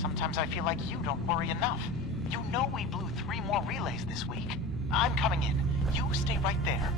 Sometimes I feel like you don't worry enough. You know we blew 3 more relays this week. I'm coming in. You stay right there.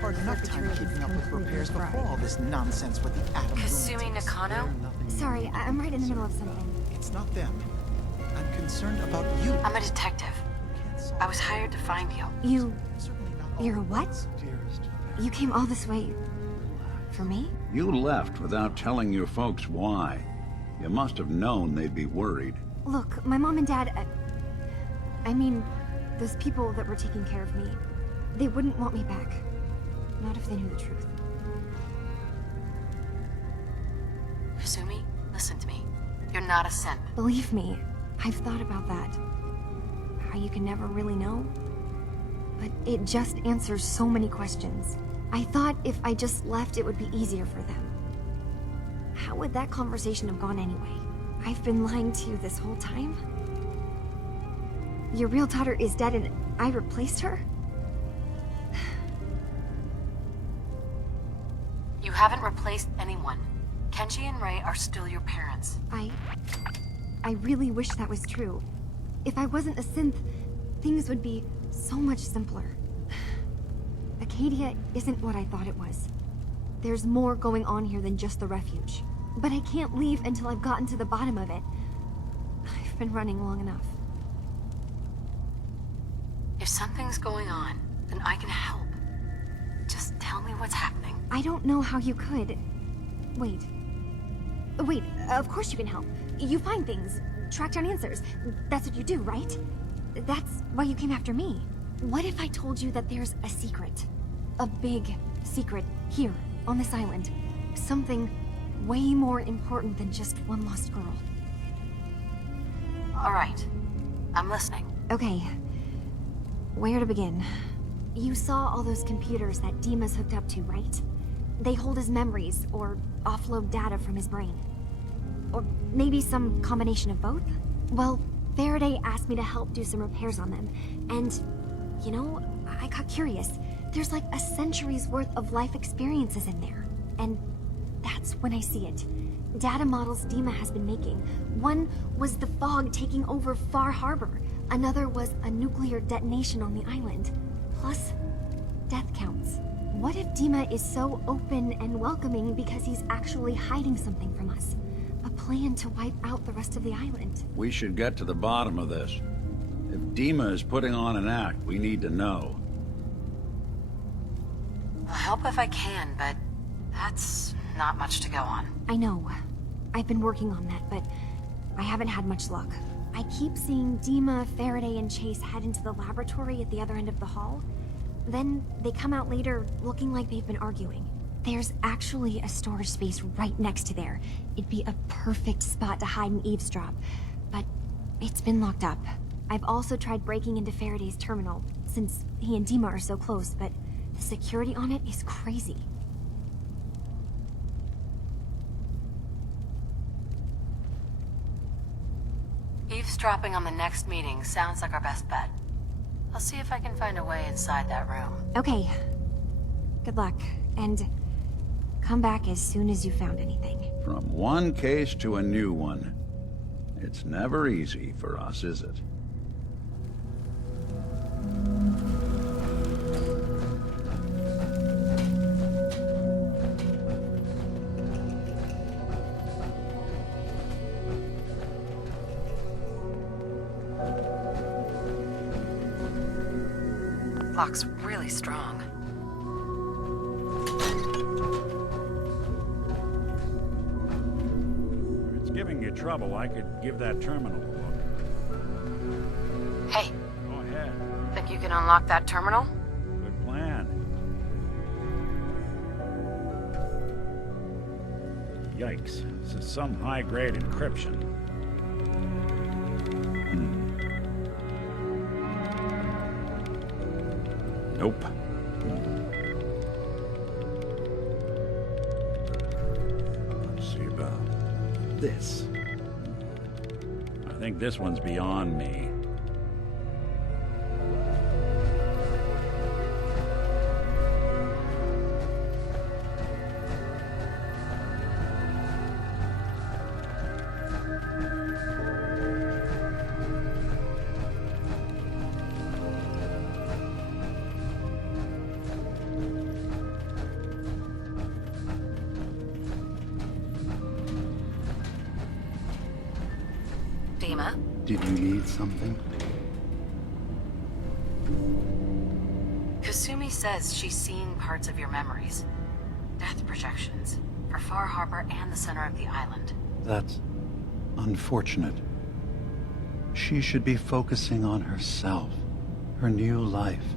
Hard enough time keeping up with repairs before all this nonsense with the atom Kasumi Nakano? Sorry, I'm right in the middle of something. It's not them. I'm concerned about you. I'm a detective. I was hired to find you. You're a what? You came all this way... for me? You left without telling your folks why. You must have known they'd be worried. Look, my mom and dad... I mean, those people that were taking care of me, they wouldn't want me back. Not if they knew the truth. Kasumi, listen to me. You're not a synth. Believe me, I've thought about that. How you can never really know. But it just answers so many questions. I thought if I just left, it would be easier for them. How would that conversation have gone anyway? I've been lying to you this whole time? Your real daughter is dead and I replaced her? You haven't replaced anyone. Kenji and Ray are still your parents. I really wish that was true. If I wasn't a synth, things would be so much simpler. Acadia isn't what I thought it was. There's more going on here than just the refuge. But I can't leave until I've gotten to the bottom of it. I've been running long enough. If something's going on, then I can help. Just tell me what's happening. I don't know how you could. Wait, of course you can help. You find things, track down answers. That's what you do, right? That's why you came after me. What if I told you that there's a secret? A big secret here, on this island. Something way more important than just one lost girl. All right, I'm listening. Okay, where to begin? You saw all those computers that DiMA's hooked up to, right? They hold his memories, or offload data from his brain. Or maybe some combination of both? Well, Faraday asked me to help do some repairs on them, and, you know, I got curious. There's like a century's worth of life experiences in there, and that's when I see it. Data models DiMA has been making. One was the fog taking over Far Harbor. Another was a nuclear detonation on the island. Plus, death counts. What if DiMA is so open and welcoming because he's actually hiding something from us? A plan to wipe out the rest of the island. We should get to the bottom of this. If DiMA is putting on an act, we need to know. I'll help if I can, but that's not much to go on. I know. I've been working on that, but I haven't had much luck. I keep seeing DiMA, Faraday, and Chase head into the laboratory at the other end of the hall. Then they come out later looking like they've been arguing. There's actually a storage space right next to there. It'd be a perfect spot to hide and eavesdrop, but it's been locked up. I've also tried breaking into Faraday's terminal, since he and DiMA are so close, but the security on it is crazy. Eavesdropping on the next meeting sounds like our best bet. I'll see if I can find a way inside that room. Okay. Good luck, and come back as soon as you found anything. From one case to a new one. It's never easy for us, is it? Lock's really strong. If it's giving you trouble, I could give that terminal a look. Hey, Go ahead. think you can unlock that terminal? Good plan. Yikes. This is some high-grade encryption. Nope. Let's see about this. I think this one's beyond me. DiMA? Did you need something? Kasumi says she's seen parts of your memories. Death projections. For Far Harbor and the center of the island. That's unfortunate. She should be focusing on herself, her new life.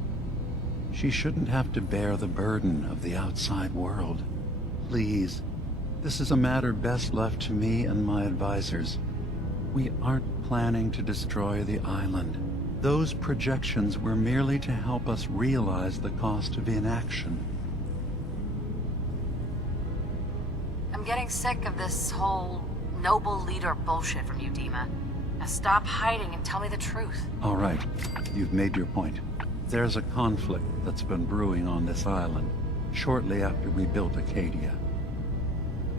She shouldn't have to bear the burden of the outside world. Please, this is a matter best left to me and my advisors. We aren't planning to destroy the island. Those projections were merely to help us realize the cost of inaction. I'm getting sick of this whole noble leader bullshit from you, DiMA. Now stop hiding and tell me the truth. All right, you've made your point. There's a conflict that's been brewing on this island, shortly after we built Acadia.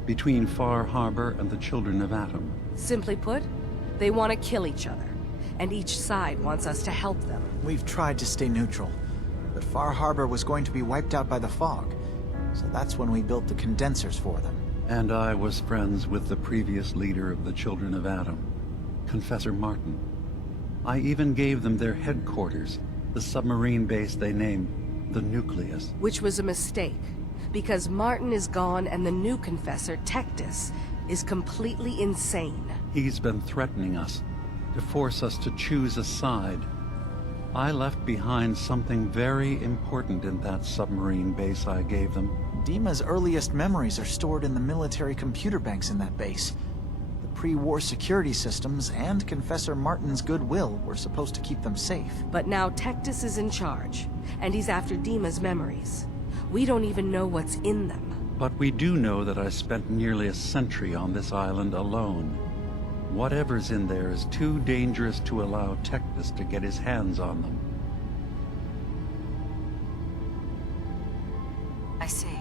Between Far Harbor and the Children of Atom. Simply put, they want to kill each other, and each side wants us to help them. We've tried to stay neutral, but Far Harbor was going to be wiped out by the fog, so that's when we built the condensers for them. And I was friends with the previous leader of the Children of Atom, Confessor Martin. I even gave them their headquarters, the submarine base they named the Nucleus. Which was a mistake, because Martin is gone and the new Confessor, Tectus, is completely insane. He's been threatening us, to force us to choose a side. I left behind something very important in that submarine base I gave them. DiMA's earliest memories are stored in the military computer banks in that base. The pre-war security systems and Confessor Martin's goodwill were supposed to keep them safe. But now Tectus is in charge, and he's after DiMA's memories. We don't even know what's in them. But we do know that I spent nearly a century on this island alone. Whatever's in there is too dangerous to allow Tectus to get his hands on them. I see.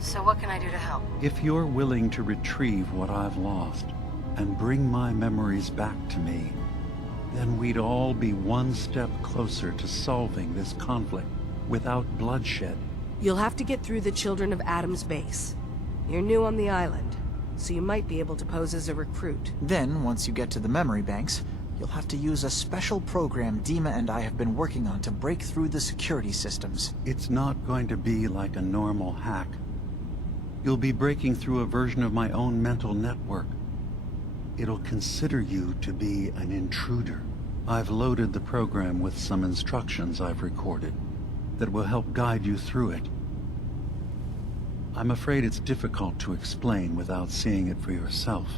So what can I do to help? If you're willing to retrieve what I've lost and bring my memories back to me, then we'd all be one step closer to solving this conflict without bloodshed. You'll have to get through the Children of Atom's base. You're new on the island, so you might be able to pose as a recruit. Then, once you get to the memory banks, you'll have to use a special program DiMA and I have been working on to break through the security systems. It's not going to be like a normal hack. You'll be breaking through a version of my own mental network. It'll consider you to be an intruder. I've loaded the program with some instructions I've recorded that will help guide you through it. I'm afraid it's difficult to explain without seeing it for yourself.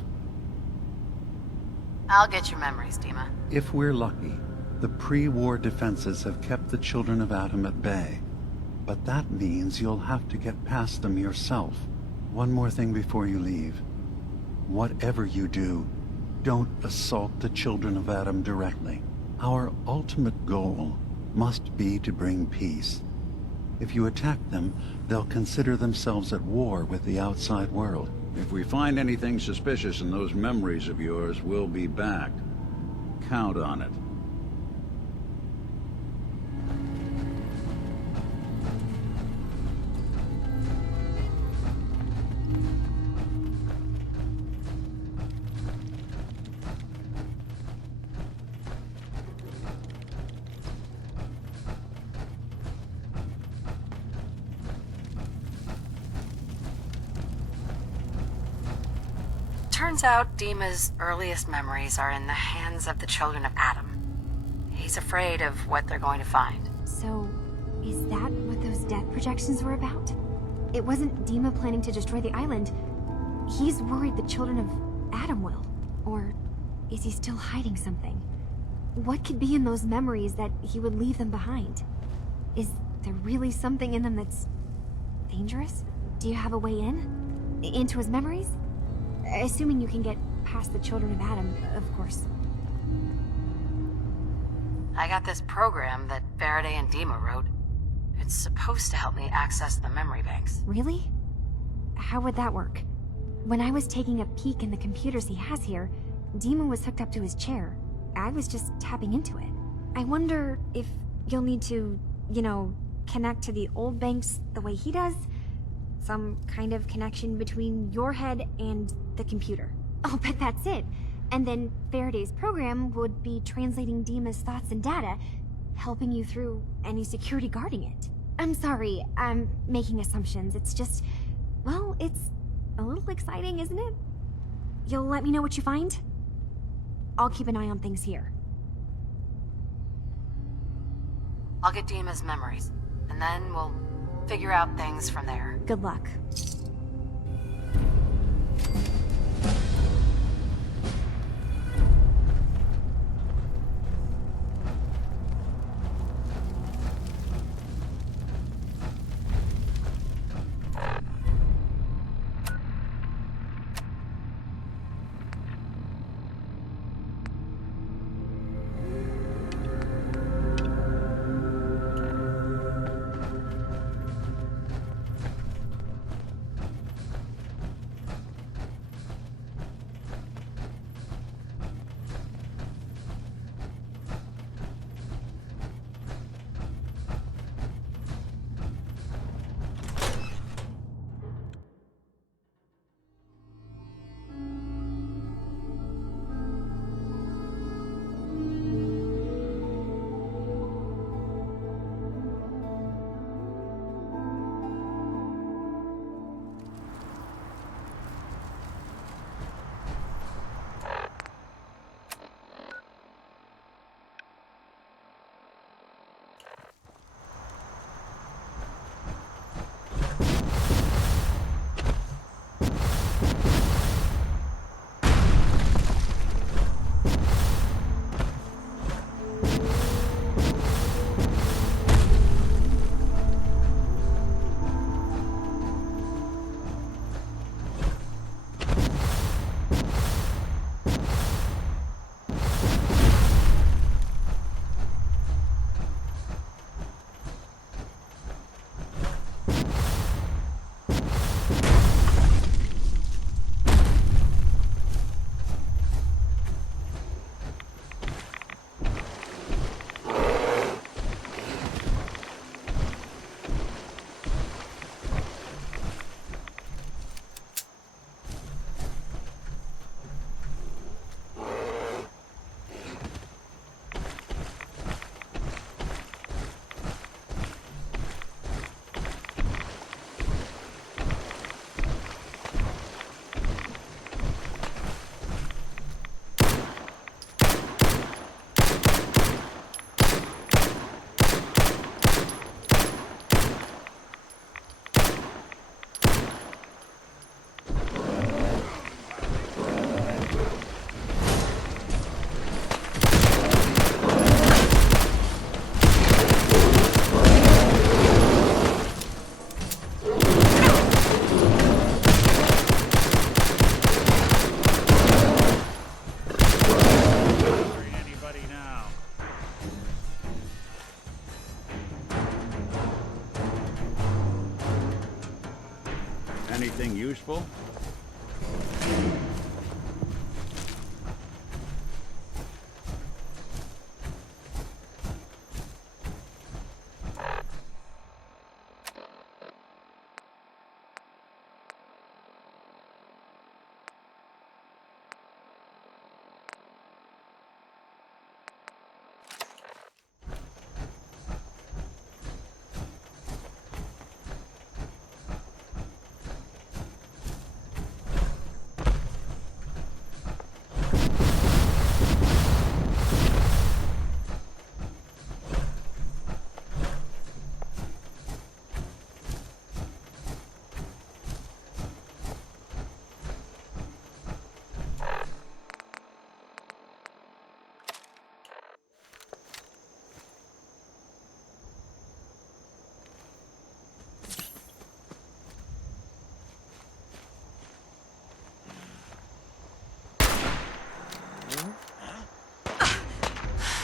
I'll get your memories, DiMA. If we're lucky, the pre-war defenses have kept the Children of Atom at bay. But that means you'll have to get past them yourself. One more thing before you leave. Whatever you do, don't assault the Children of Atom directly. Our ultimate goal must be to bring peace. If you attack them, they'll consider themselves at war with the outside world. If we find anything suspicious in those memories of yours, we'll be back. Count on it. Turns out DiMA's earliest memories are in the hands of the Children of Atom. He's afraid of what they're going to find. So, is that what those death projections were about? It wasn't DiMA planning to destroy the island. He's worried the Children of Atom will. Or is he still hiding something? What could be in those memories that he would leave them behind? Is there really something in them that's dangerous? Do you have a way in? Into his memories? Assuming you can get past the children of Adam, of course. I got this program that Faraday and DiMA wrote. It's supposed to help me access the memory banks. Really? How would that work? When I was taking a peek in the computers he has here, DiMA was hooked up to his chair. I was just tapping into it. I wonder if you'll need to, connect to the old banks the way he does? Some kind of connection between your head and the computer. Oh, but that's it. And then Faraday's program would be translating DiMA's thoughts and data, helping you through any security guarding it. I'm sorry, I'm making assumptions. It's just, well, it's a little exciting, isn't it? You'll let me know what you find? I'll keep an eye on things here. I'll get DiMA's memories, and then we'll figure out things from there. Good luck. Anything useful?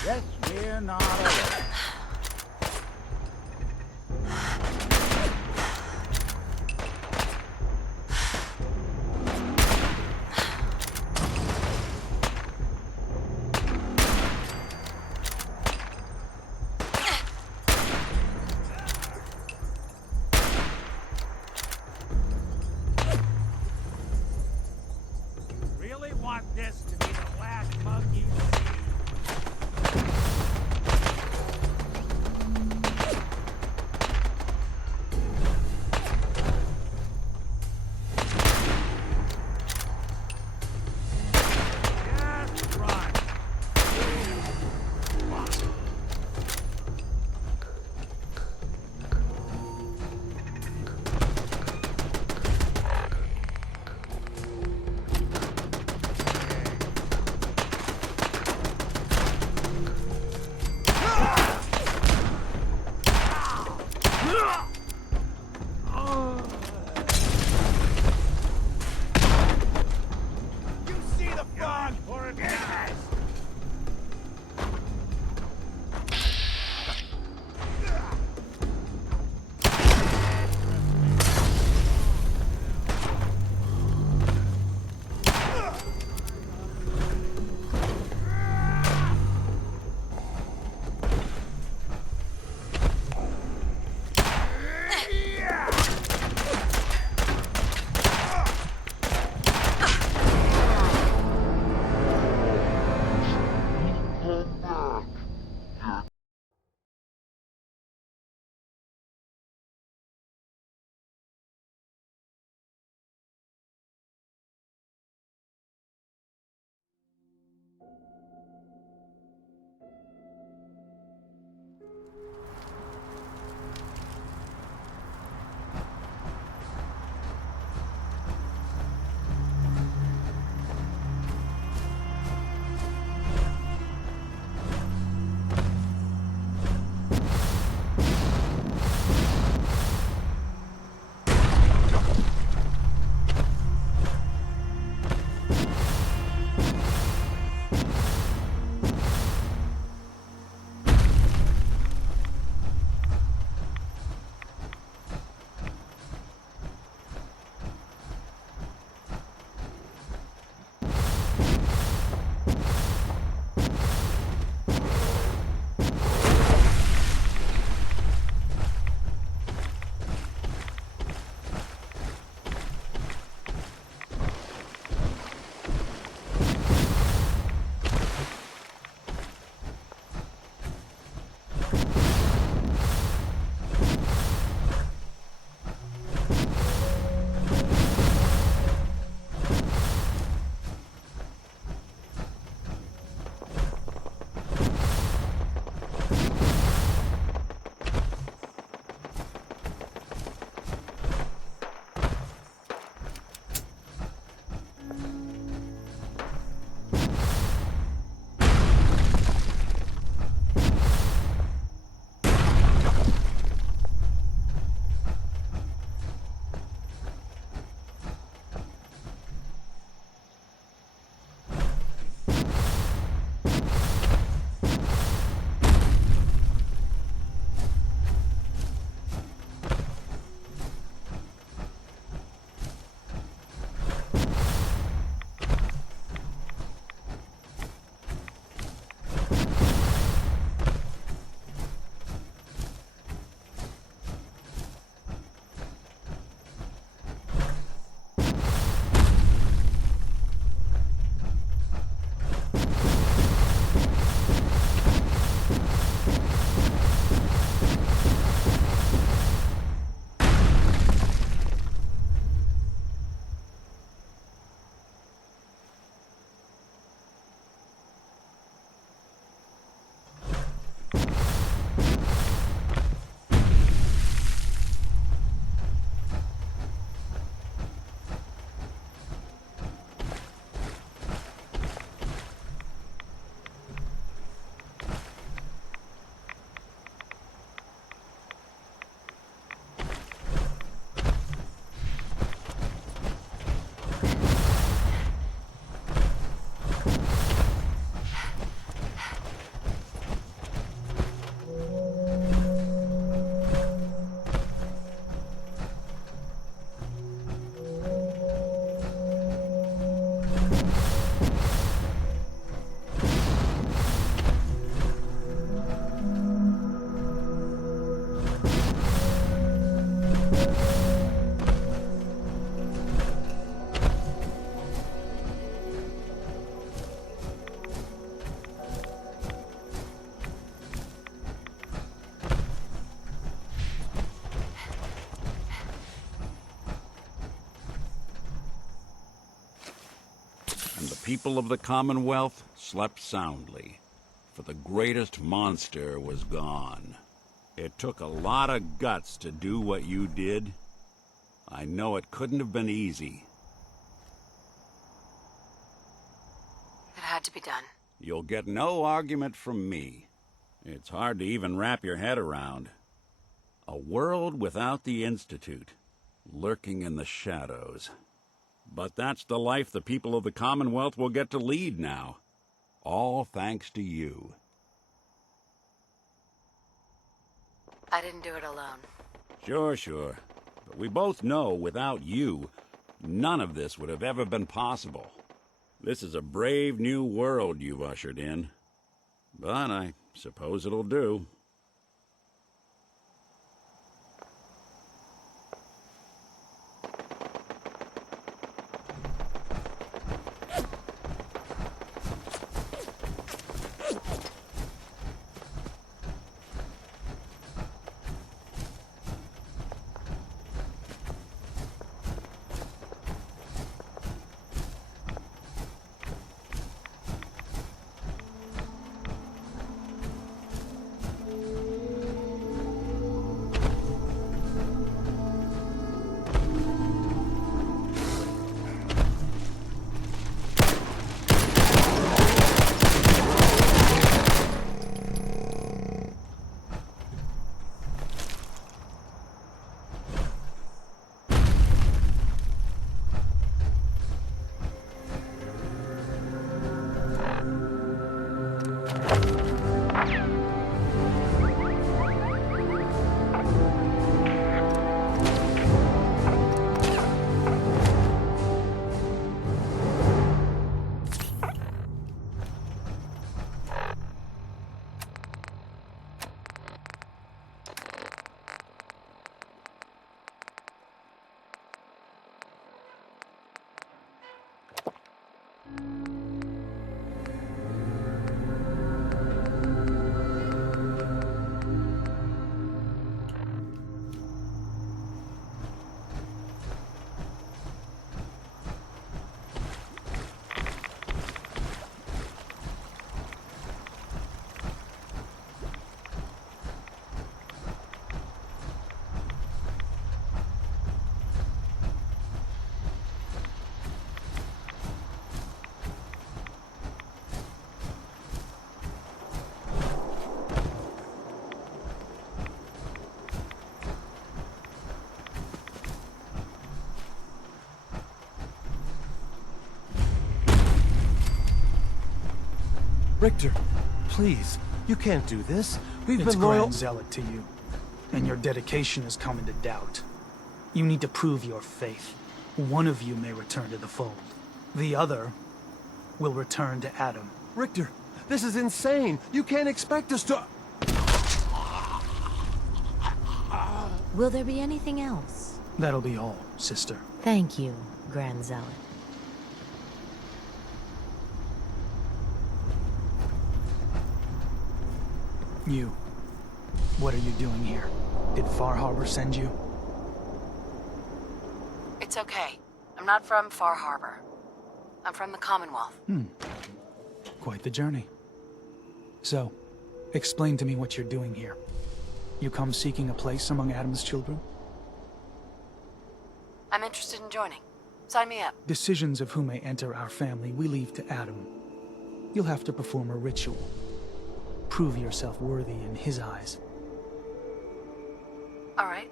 Guess we're not alone. Really want this to be the last mug you see? people of the Commonwealth slept soundly, for the greatest monster was gone. It took a lot of guts to do what you did. I know it couldn't have been easy. It had to be done. You'll get no argument from me. It's hard to even wrap your head around. A world without the Institute, lurking in the shadows. But that's the life the people of the Commonwealth will get to lead now. All thanks to you. I didn't do it alone. Sure. But we both know without you, none of this would have ever been possible. This is a brave new world you've ushered in. But I suppose it'll do. Richter, please, you can't do this. We've It's been loyal. Grand Zealot to you, and your dedication has come into doubt. You need to prove your faith. One of you may return to the fold. The other will return to Adam. Richter, this is insane. You can't expect us to... Will there be anything else? That'll be all, sister. Thank you, Grand Zealot. You. What are you doing here? Did Far Harbor send you? It's okay. I'm not from Far Harbor. I'm from the Commonwealth. Quite the journey. So, explain to me what you're doing here. You come seeking a place among Adam's children? I'm interested in joining. Sign me up. Decisions of who may enter our family we leave to Adam. You'll have to perform a ritual. Prove yourself worthy in his eyes. All right.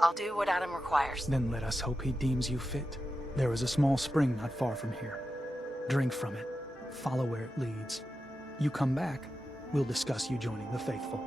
I'll do what Adam requires. Then let us hope he deems you fit. There is a small spring not far from here. Drink from it. Follow where it leads. You come back, we'll discuss you joining the faithful.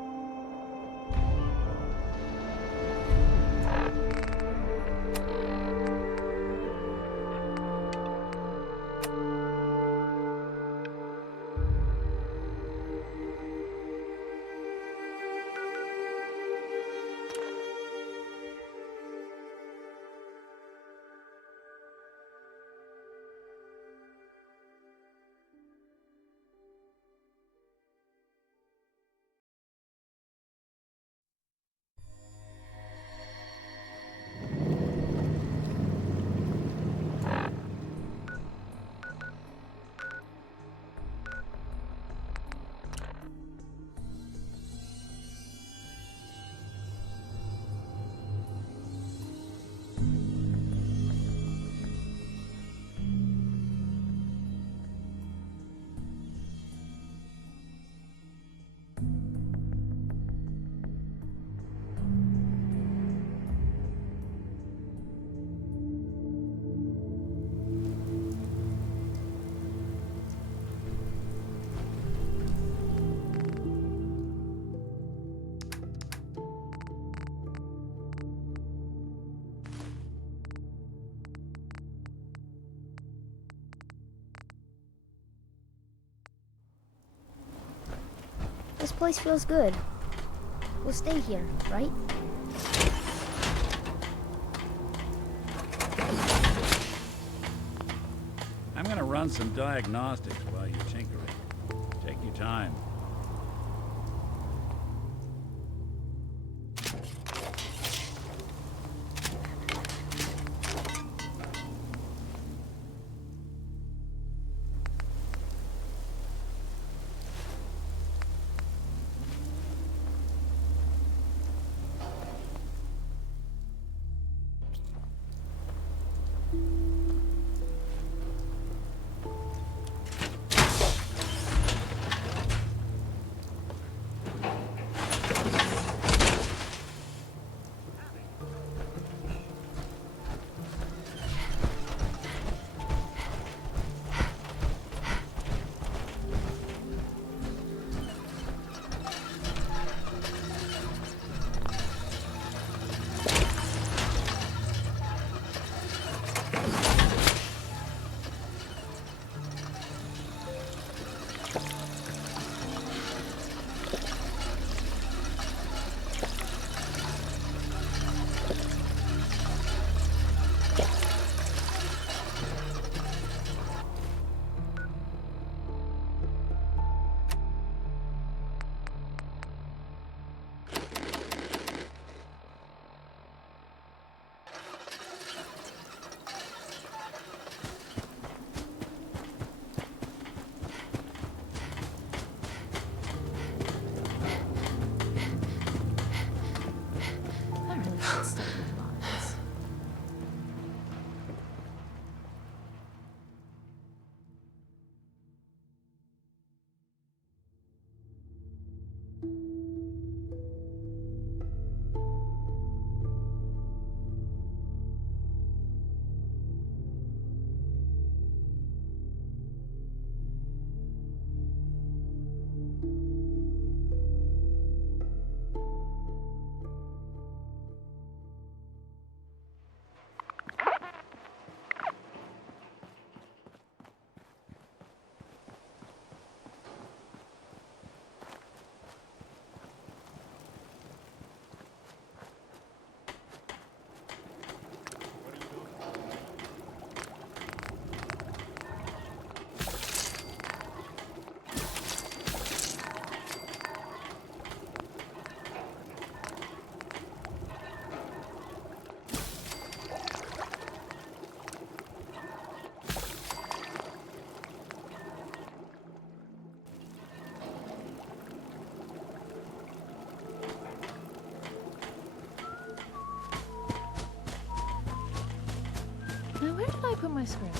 This place feels good. We'll stay here, right? I'm gonna run some diagnostics while you're tinkering. Take your time. I really should study lines. Now, where did I put my script?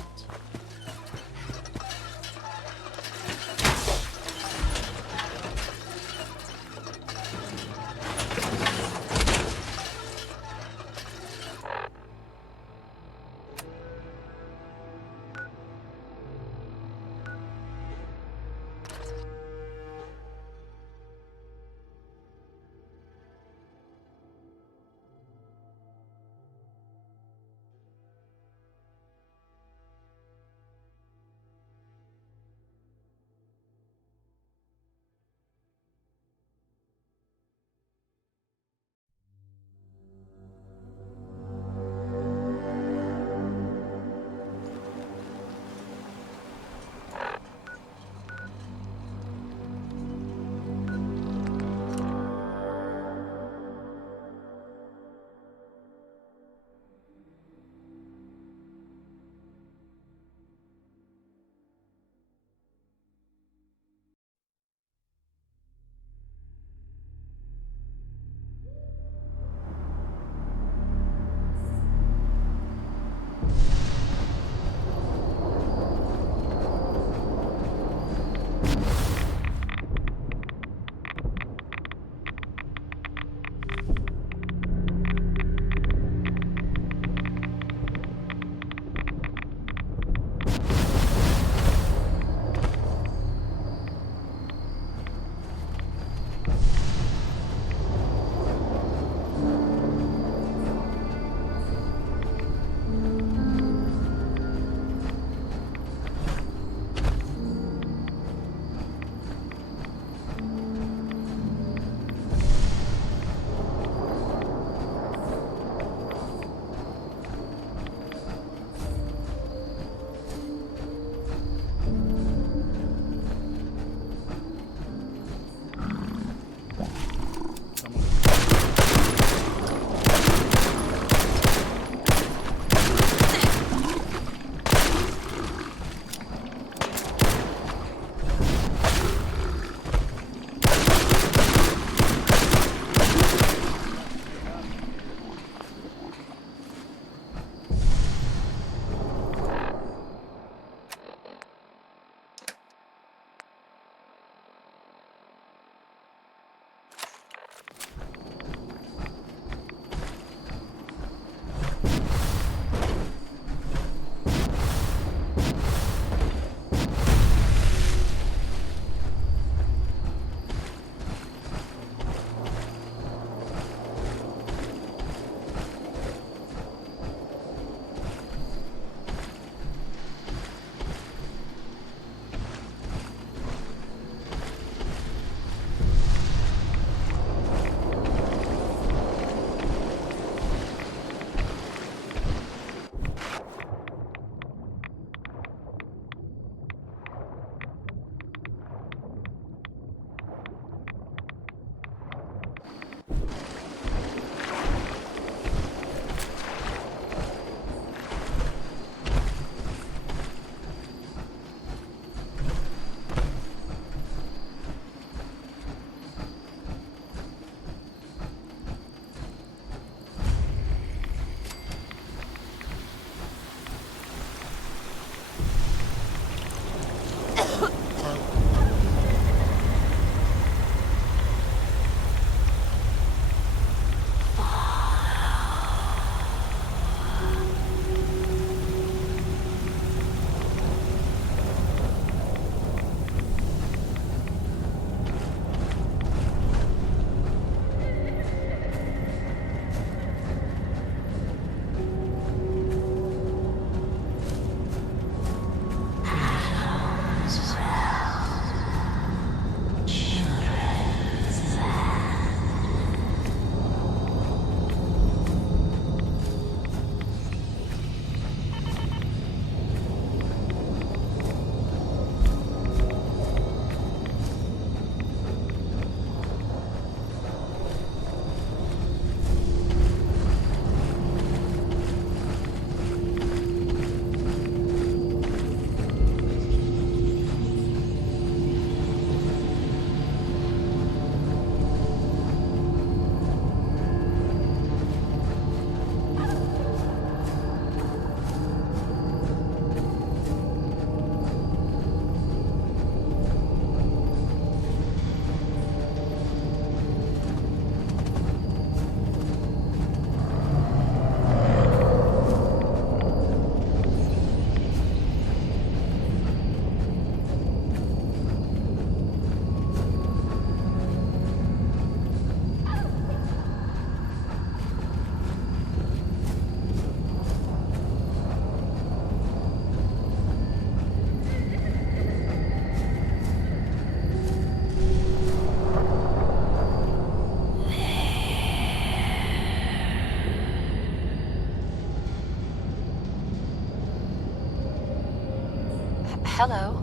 Hello.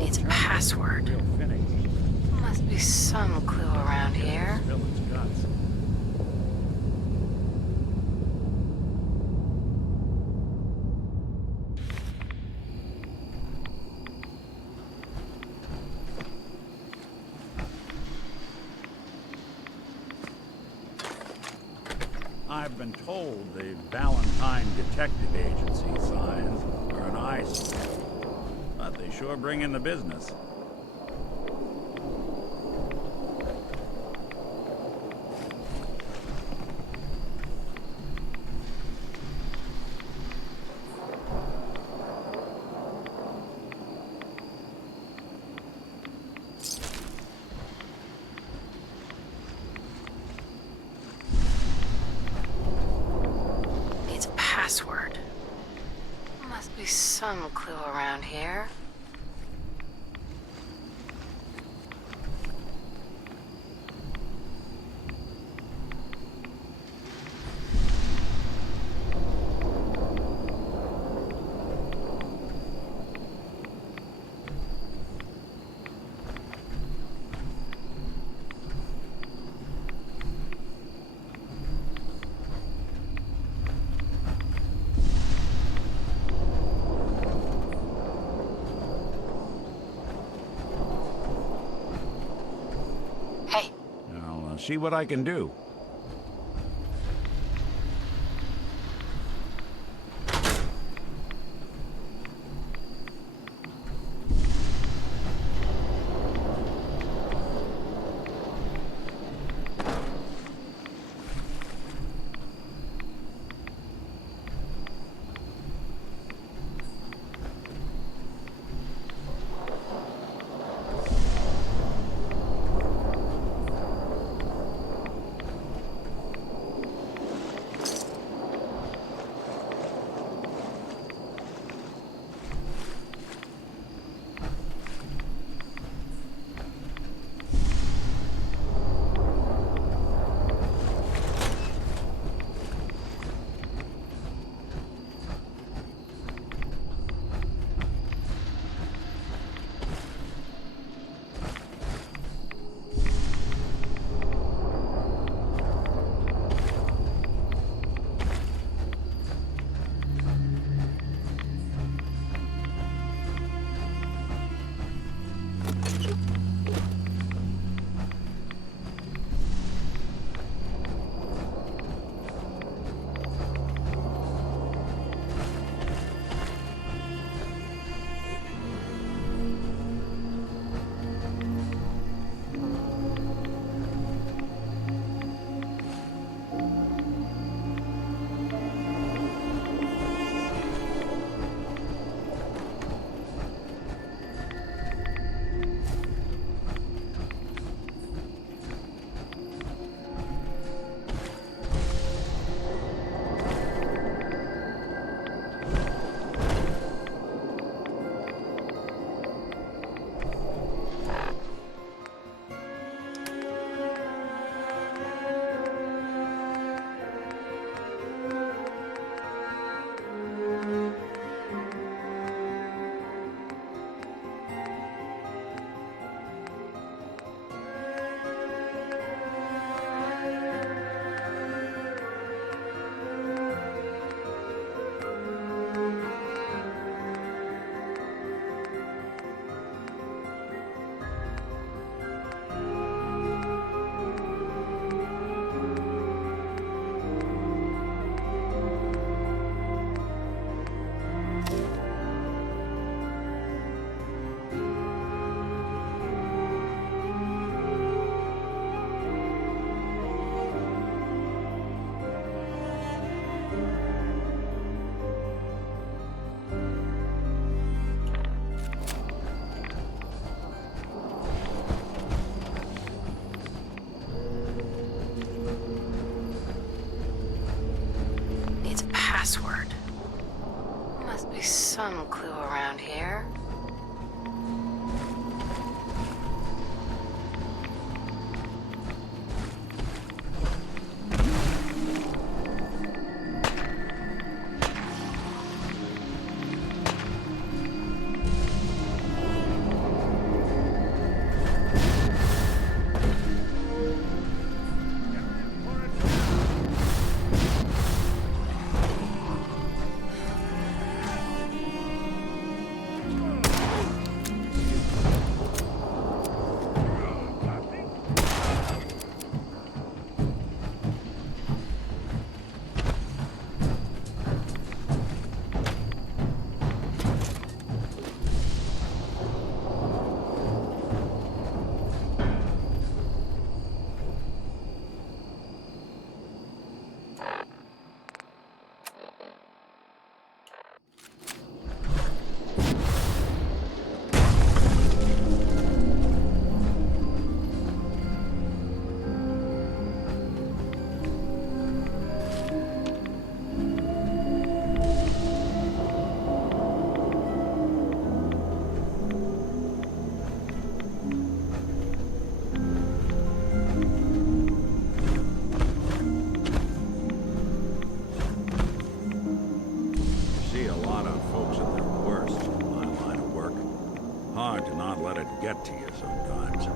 Needs a password. Must be some clue around here. I've been told the Valentine Detective Agency signs are an eyesore, but they sure bring in the business. Needs a password. Must be some clue around here. Hey, I'll see what I can do. password. Must be some clue around here. Hard to not let it get to you sometimes.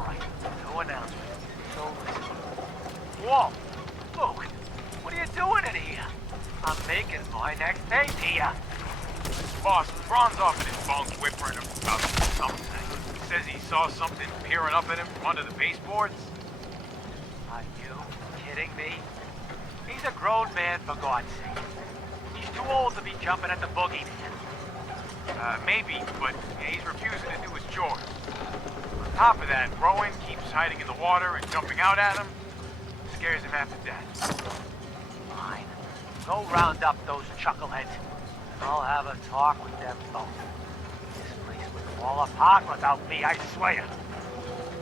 All right, no announcement. So listen. Whoa! Luke, what are you doing in here? I'm making my next date here. Boss, Ron's off in his bones whimpering about something. He says he saw something peering up at him from under the baseboards. Are you kidding me? He's a grown man, for God's sake. He's too old to be jumping at the boogeyman. Maybe, but he's refusing to do his chores. On top of that, Rowan keeps hiding in the water and jumping out at him. Scares him half to death. Fine. Go round up those chuckleheads, and I'll have a talk with them both. This place would fall apart without me, I swear.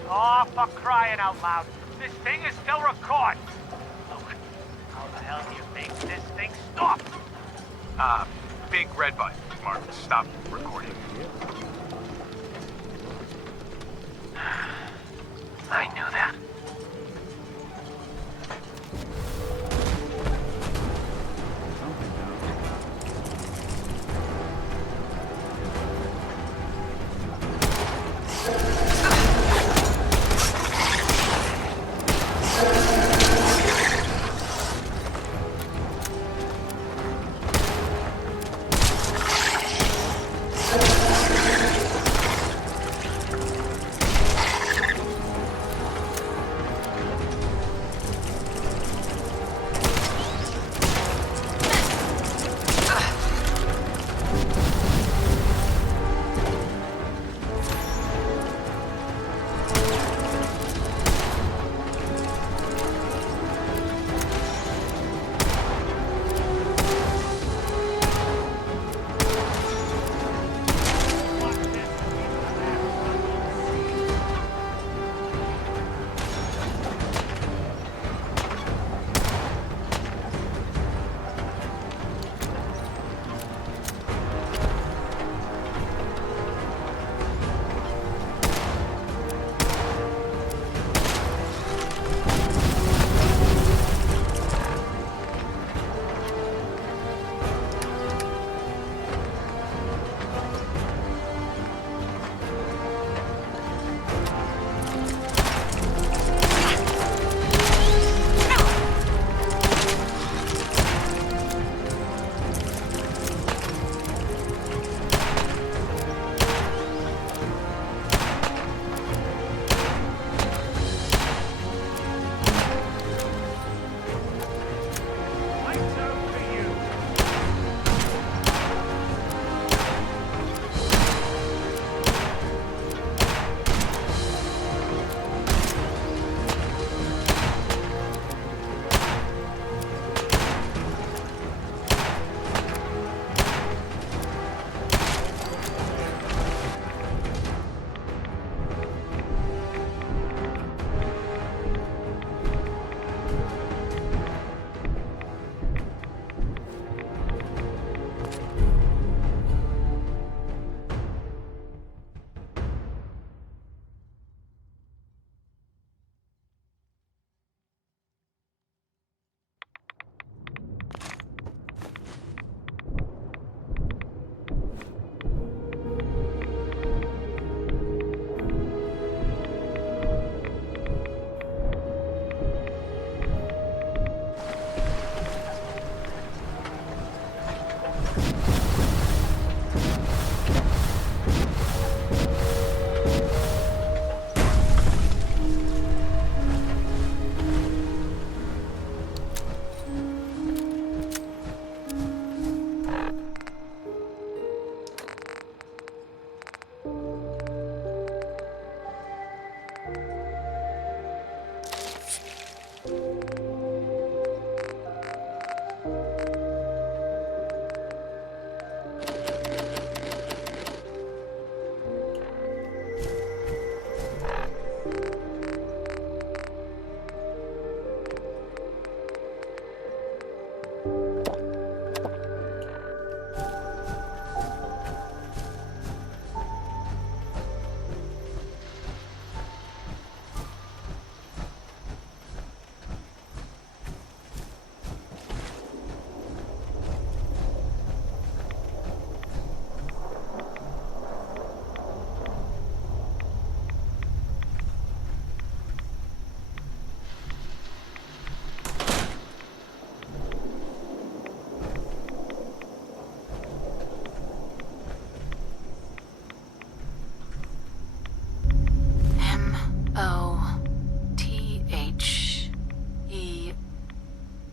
Oh, for crying out loud. This thing is still recording. Luke, how the hell do you make this thing stop? Big red button. Mark, stop recording. I knew that.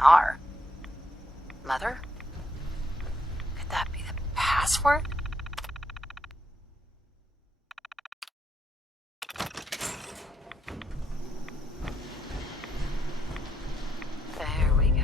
R. Mother? Could that be the password? There we go.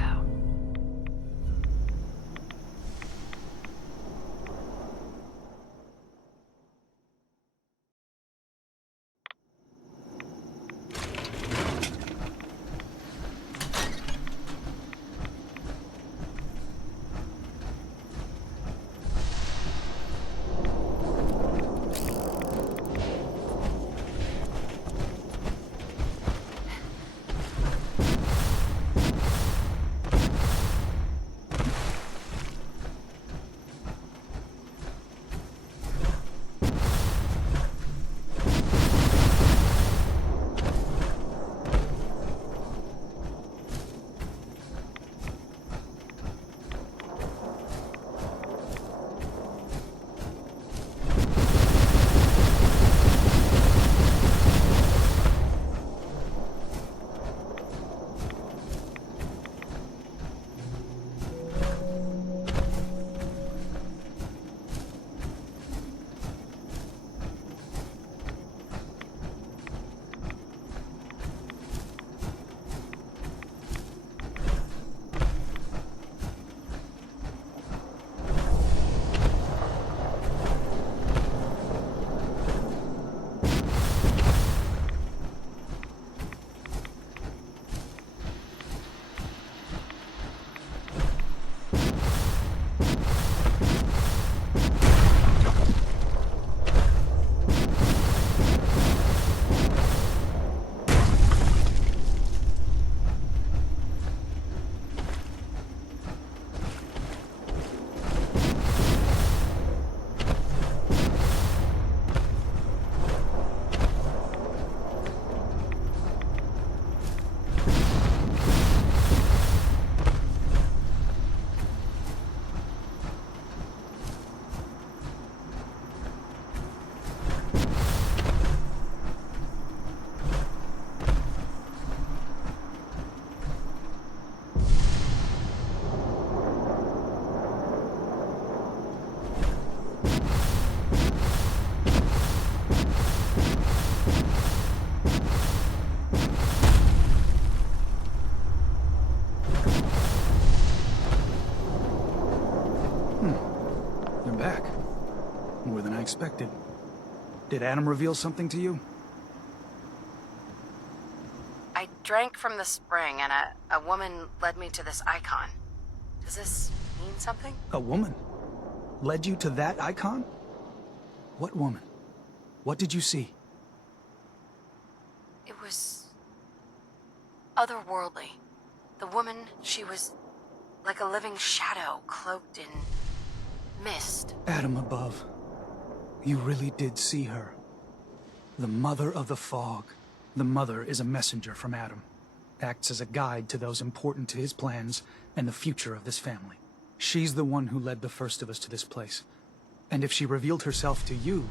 You're back. More than I expected. Did Adam reveal something to you? I drank from the spring, and a woman led me to this icon. Does this mean something? A woman? Led you to that icon? What woman? What did you see? It was otherworldly. The woman, she was like a living shadow cloaked in mist. Adam above. You really did see her. The Mother of the Fog. The Mother is a messenger from Adam. Acts as a guide to those important to his plans and the future of this family. She's the one who led the first of us to this place. And if she revealed herself to you,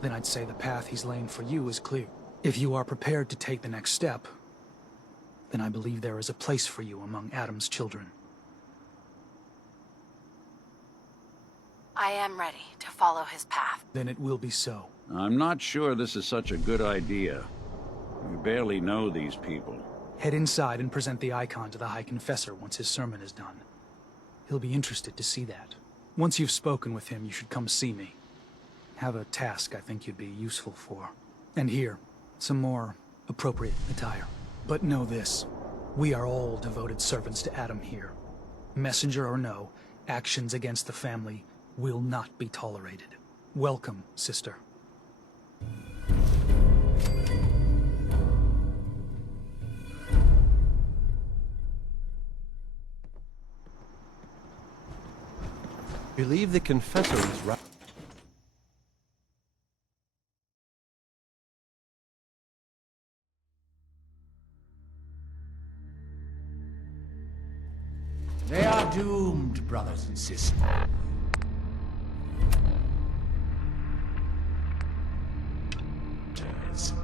then I'd say the path he's laying for you is clear. If you are prepared to take the next step, then I believe there is a place for you among Adam's children. I am ready to follow his path. Then it will be so. I'm not sure this is such a good idea. We barely know these people. Head inside and present the icon to the High Confessor once his sermon is done. He'll be interested to see that. Once you've spoken with him, you should come see me. Have a task I think you'd be useful for. And here, some more appropriate attire. But know this, we are all devoted servants to Adam here. Messenger or no, actions against the family will not be tolerated. Welcome, sister. Believe the confessor is right. They are doomed, brothers and sisters.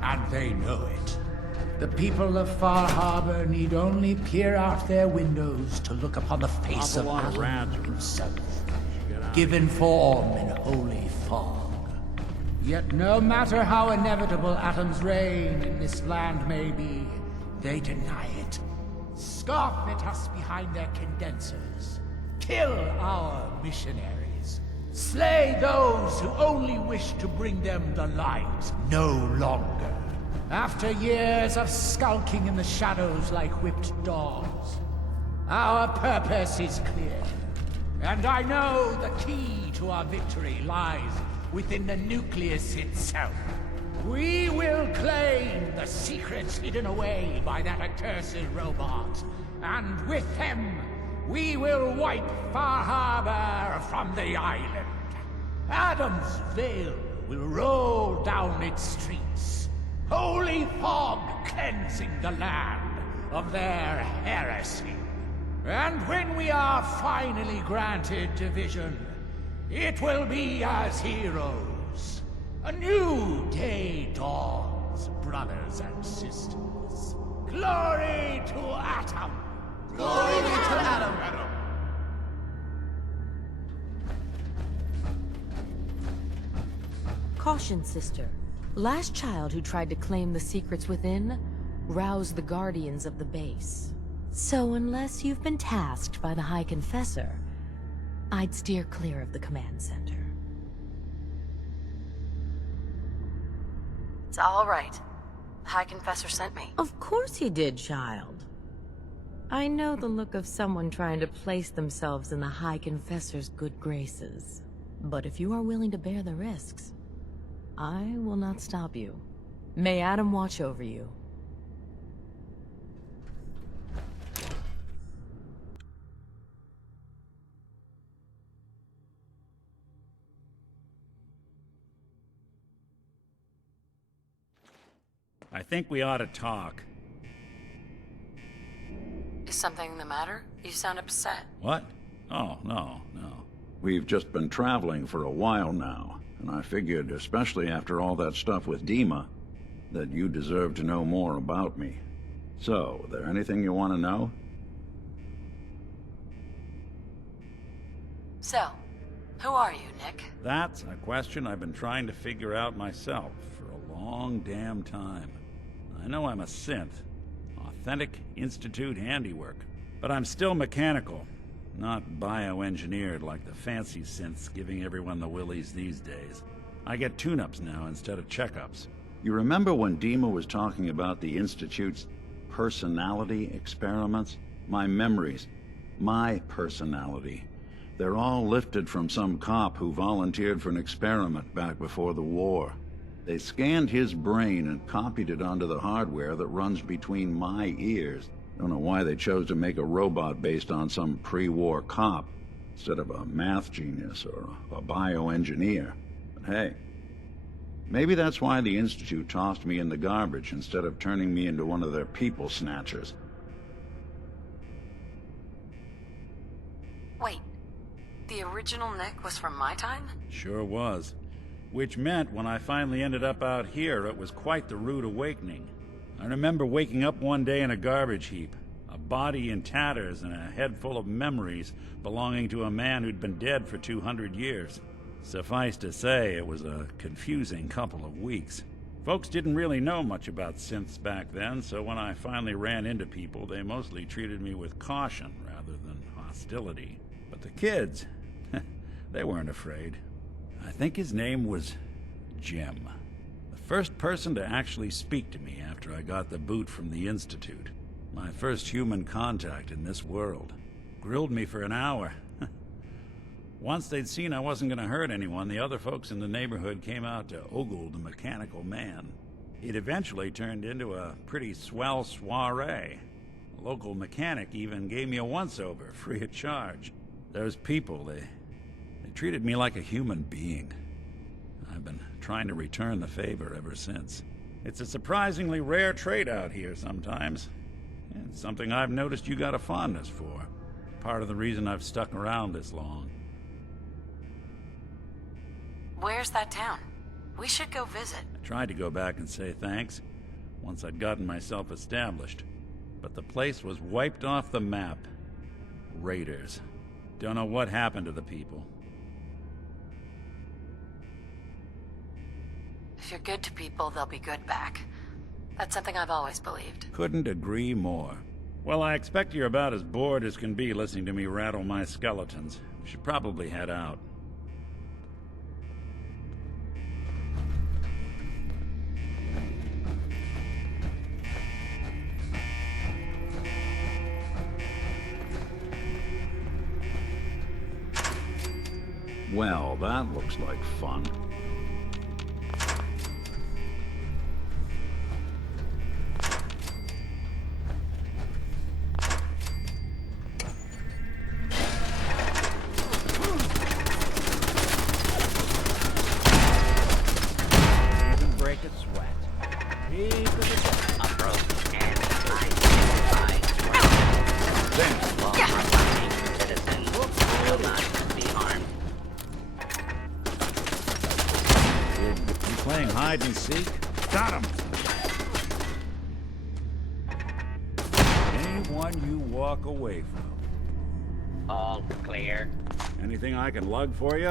And they know it. The people of Far Harbor need only peer out their windows to look upon the face of Adam himself, given form in holy fog. Yet no matter how inevitable Adam's reign in this land may be, they deny it. Scoff at us behind their condensers. Kill our missionaries. Slay those who only wish to bring them the light no longer. After years of skulking in the shadows like whipped dogs, our purpose is clear. And I know the key to our victory lies within the nucleus itself. We will claim the secrets hidden away by that accursed robot, and with them, we will wipe Far Harbor from the island. Adam's veil will roll down its streets, holy fog cleansing the land of their heresy. And when we are finally granted division, it will be as heroes. A new day dawns, brothers and sisters. Glory to Atom! Glory to Adam! Caution, sister. Last child who tried to claim the secrets within roused the guardians of the base. So unless you've been tasked by the High Confessor, I'd steer clear of the command center. It's all right. The High Confessor sent me. Of course he did, child. I know the look of someone trying to place themselves in the High Confessor's good graces. But if you are willing to bear the risks, I will not stop you. May Adam watch over you. I think we ought to talk. Is something the matter? You sound upset. What? Oh, no. We've just been traveling for a while now, and I figured, especially after all that stuff with DiMA, that you deserve to know more about me. So, there anything you want to know? So, who are you, Nick? That's a question I've been trying to figure out myself for a long damn time. I know I'm a synth, authentic Institute handiwork, but I'm still mechanical, not bioengineered like the fancy synths giving everyone the willies these days. I get tune-ups now instead of checkups. You remember when DiMA was talking about the Institute's personality experiments? My memories, my personality. They're all lifted from some cop who volunteered for an experiment back before the war. They scanned his brain and copied it onto the hardware that runs between my ears. Don't know why they chose to make a robot based on some pre-war cop instead of a math genius or a bioengineer. But hey, maybe that's why the Institute tossed me in the garbage instead of turning me into one of their people snatchers. Wait, the original Nick was from my time? Sure was. Which meant when I finally ended up out here, it was quite the rude awakening. I remember waking up one day in a garbage heap, a body in tatters and a head full of memories belonging to a man who'd been dead for 200 years. Suffice to say, it was a confusing couple of weeks. Folks didn't really know much about synths back then, so when I finally ran into people, they mostly treated me with caution rather than hostility. But the kids, they weren't afraid. I think his name was Jim. The first person to actually speak to me after I got the boot from the Institute. My first human contact in this world. Grilled me for an hour. Once they'd seen I wasn't going to hurt anyone, the other folks in the neighborhood came out to ogle the mechanical man. It eventually turned into a pretty swell soiree. A local mechanic even gave me a once-over, free of charge. Those people, they treated me like a human being. I've been trying to return the favor ever since. It's a surprisingly rare trait out here sometimes. It's something I've noticed you got a fondness for. Part of the reason I've stuck around this long. Where's that town? We should go visit. I tried to go back and say thanks. once I'd gotten myself established. But the place was wiped off the map. Raiders. Don't know what happened to the people. If you're good to people, they'll be good back. That's something I've always believed. Couldn't agree more. Well, I expect you're about as bored as can be listening to me rattle my skeletons. We should probably head out. Well, that looks like fun. Hide and seek? Got him! Anyone you walk away from. All clear. Anything I can lug for you?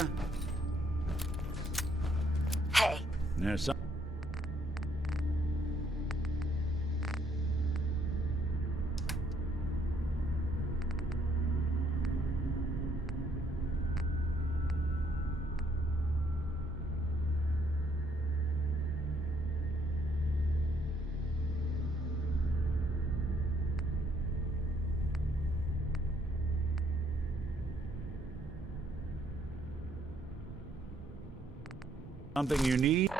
Hey. There's some... Something you need?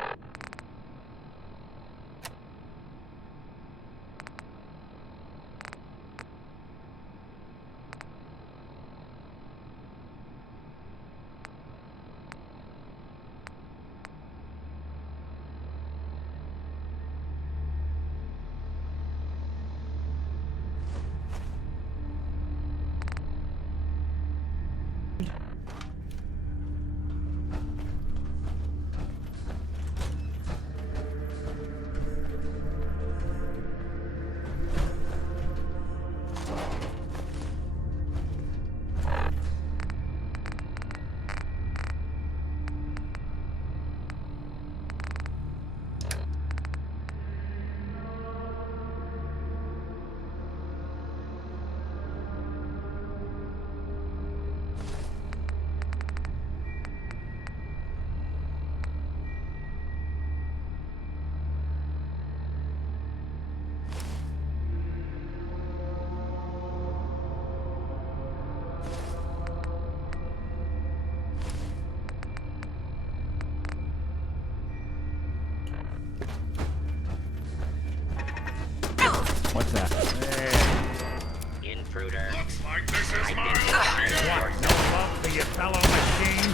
What's that? Hey. Intruder. Looks like this is mine. What? No love for your fellow machine?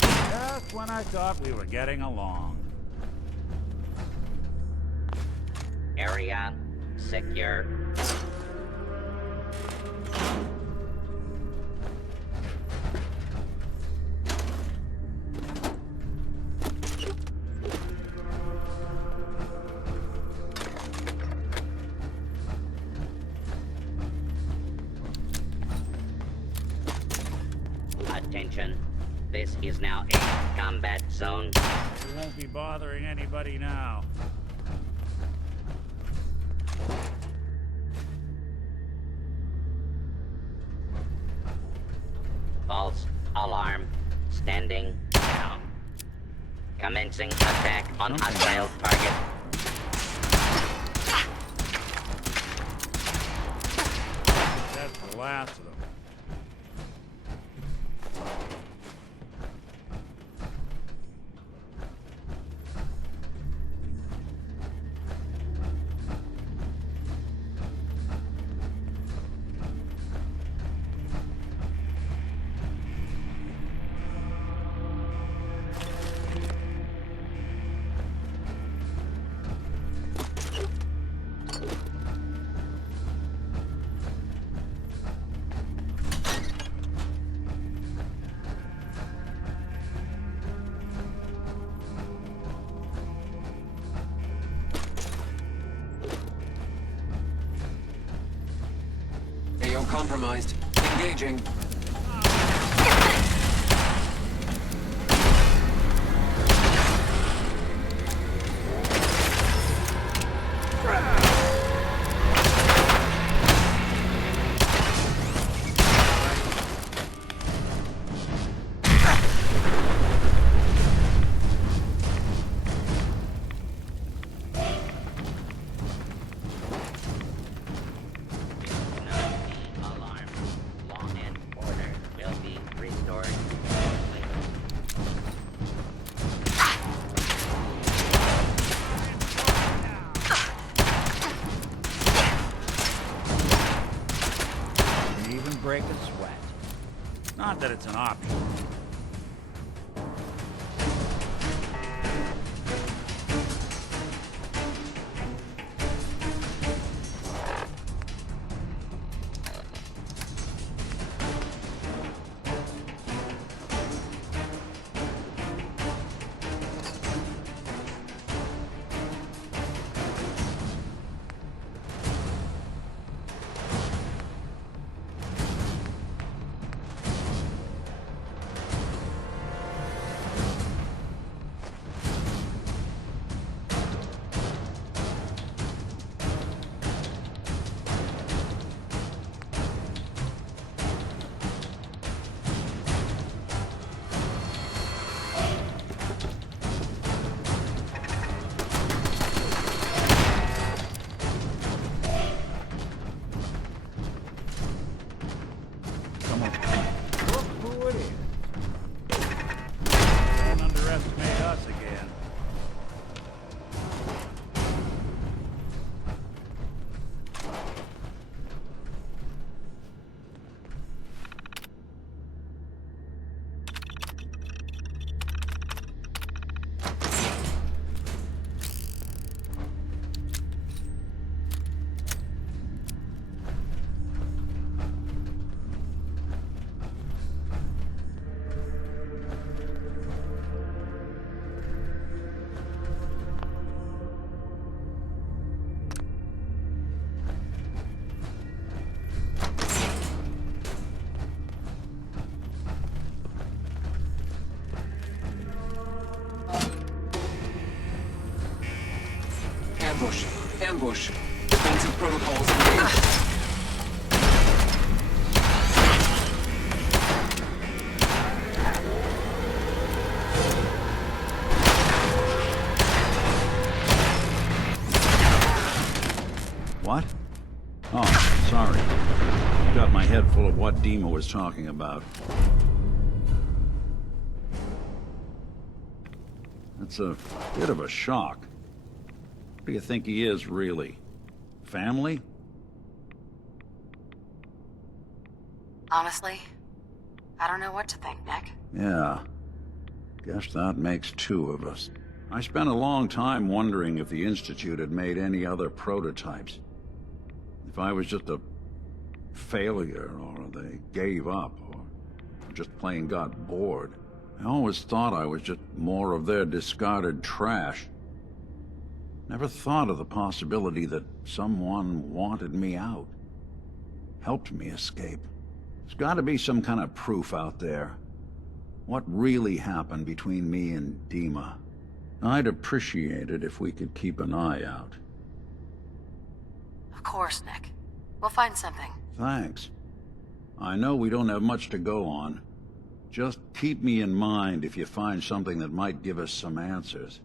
Just when I thought we were getting along. Area secure. Attention. This is now a combat zone. We won't be bothering anybody now. False alarm. Standing down. Commencing attack on hostile target. That's the last of them. compromised. Engaging. Break a sweat. Not that it's an option. Ambush. Ambush. Defensive protocols engaged. What? Oh, sorry. Got my head full of what DiMA was talking about. That's a bit of a shock. What do you think he is, really? Family? Honestly, I don't know what to think, Nick. Yeah. Guess that makes two of us. I spent a long time wondering if the Institute had made any other prototypes. If I was just a failure, or they gave up, or just plain got bored. I always thought I was just more of their discarded trash. Never thought of the possibility that someone wanted me out. Helped me escape. There's gotta be some kind of proof out there. What really happened between me and DiMA? I'd appreciate it if we could keep an eye out. Of course, Nick. We'll find something. Thanks. I know we don't have much to go on. Just keep me in mind if you find something that might give us some answers.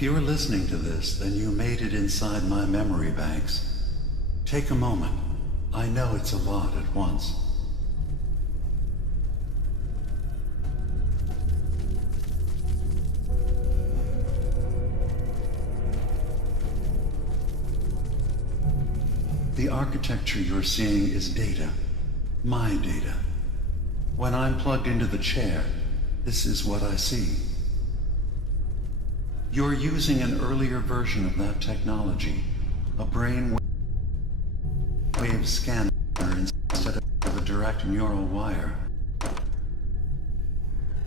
If you're listening to this, then you made it inside my memory banks. Take a moment. I know it's a lot at once. The architecture you're seeing is data. My data. When I'm plugged into the chair, this is what I see. You're using an earlier version of that technology, a brain wave scanner instead of a direct neural wire.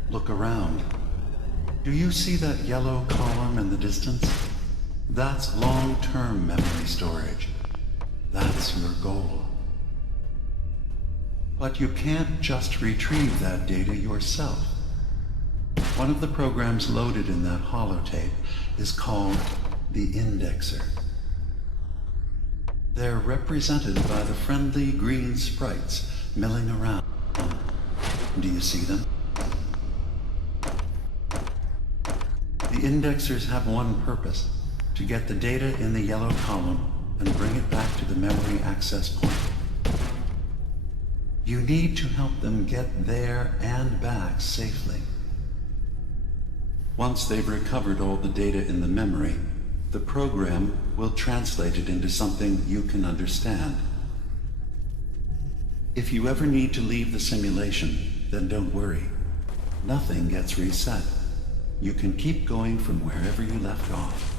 Look around. Do you see that yellow column in the distance? That's long-term memory storage. That's your goal. But you can't just retrieve that data yourself. One of the programs loaded in that holotape is called the Indexer. They're represented by the friendly green sprites milling around. Do you see them? The Indexers have one purpose: to get the data in the yellow column and bring it back to the memory access point. You need to help them get there and back safely. Once they've recovered all the data in the memory, the program will translate it into something you can understand. If you ever need to leave the simulation, then don't worry. Nothing gets reset. You can keep going from wherever you left off.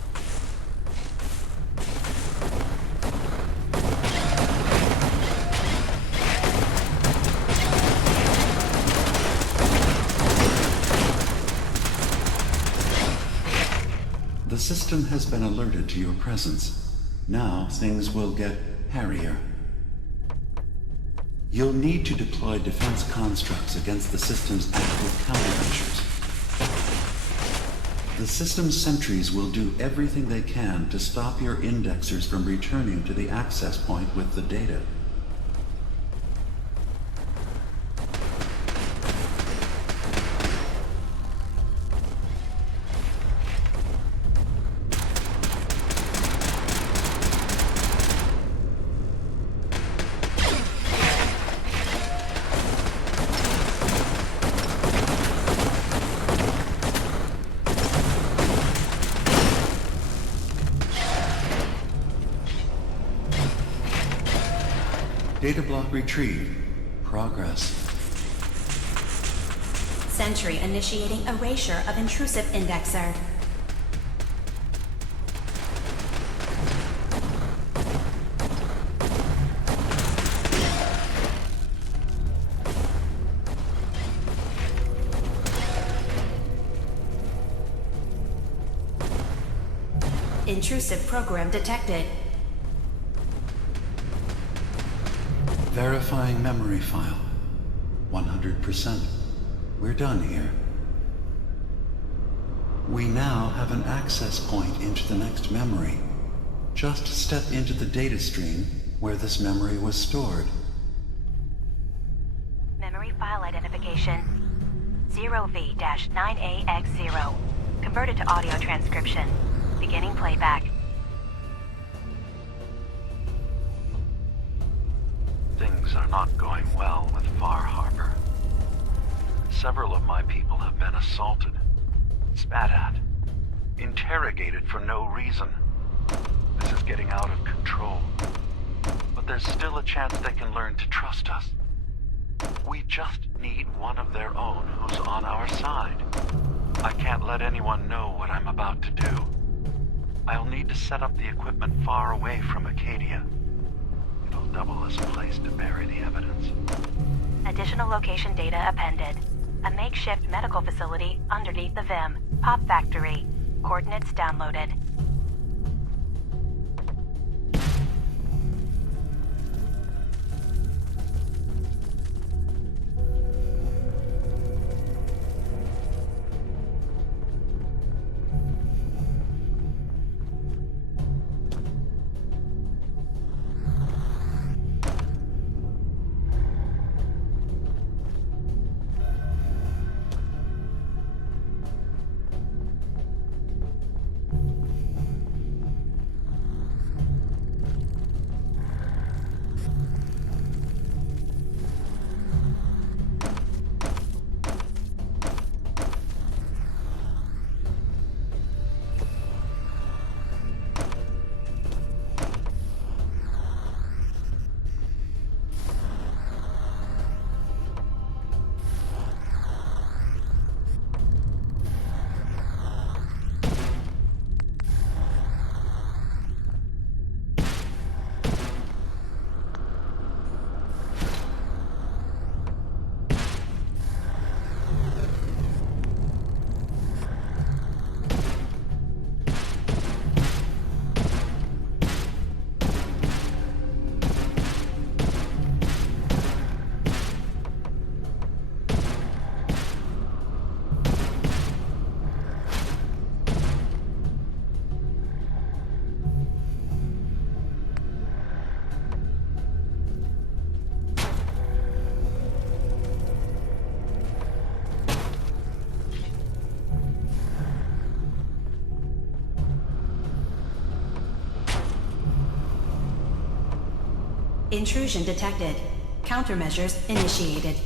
The system has been alerted to your presence. Now things will get hairier. You'll need to deploy defense constructs against the system's active countermeasures. The system's sentries will do everything they can to stop your indexers from returning to the access point with the data. Data block retrieved. Progress. Sentry initiating erasure of intrusive indexer. Intrusive program detected. Verifying memory file. 100%. We're done here. We now have an access point into the next memory. Just step into the data stream where this memory was stored. Memory file identification 0V-9AX0. Converted to audio transcription. Beginning playback. Things are not going well with Far Harbor. Several of my people have been assaulted, spat at, interrogated for no reason. This is getting out of control. But there's still a chance they can learn to trust us. We just need one of their own who's on our side. I can't let anyone know what I'm about to do. I'll need to set up the equipment far away from Acadia. It'll double as a place to bury the evidence. Additional location data appended. A makeshift medical facility underneath the VIM. Pop factory. Coordinates downloaded. Intrusion detected. Countermeasures initiated.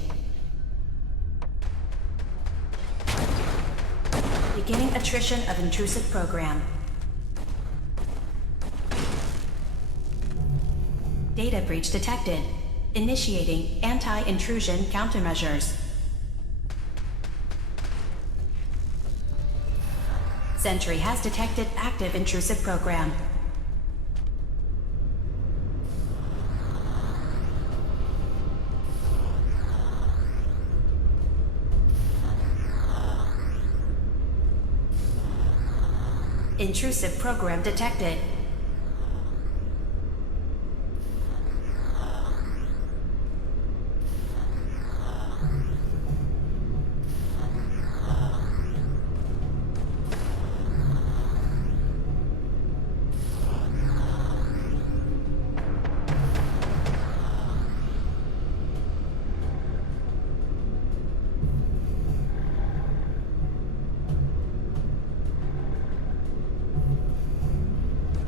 Beginning attrition of intrusive program. Data breach detected. Initiating anti-intrusion countermeasures. Sentry has detected active intrusive program. Intrusive program detected.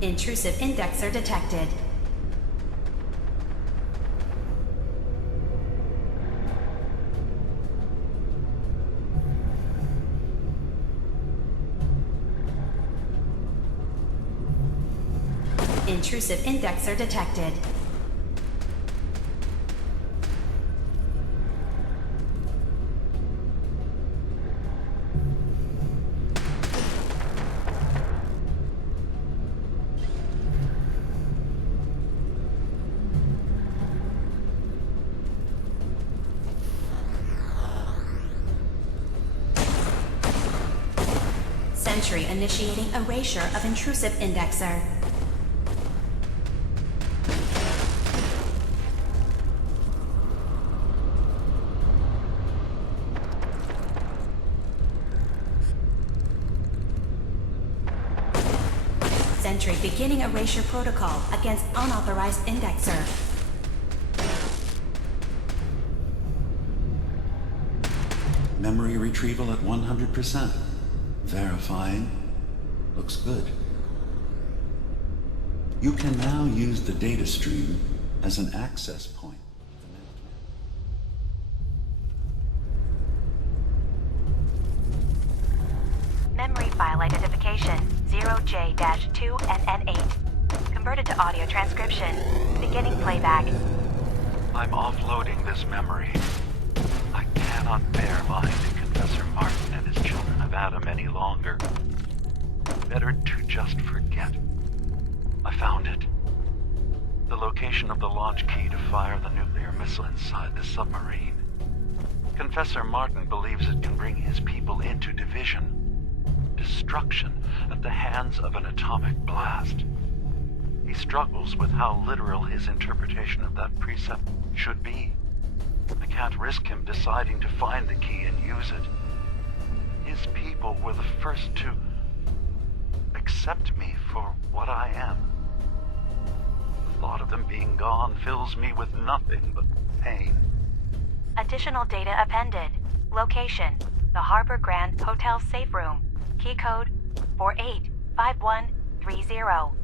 Intrusive indexer detected. Intrusive indexer detected. Sentry initiating erasure of intrusive indexer. Sentry beginning erasure protocol against unauthorized indexer. Memory retrieval at 100%. Verifying. Looks good. You can now use the data stream as an access point. Memory file identification 0J-2NN8. Converted to audio transcription. Beginning playback. I'm offloading this memory. I cannot bear lying to Confessor Martin and his children of Adam any longer. Better to just forget. I found it. The location of the launch key to fire the nuclear missile inside the submarine. Confessor Martin believes it can bring his people into division. Destruction at the hands of an atomic blast. He struggles with how literal his interpretation of that precept should be. I can't risk him deciding to find the key and use it. His people were the first to accept me for what I am. The thought of them being gone fills me with nothing but pain. Additional data appended. Location: the Harbor Grand Hotel safe room. Key code 485130.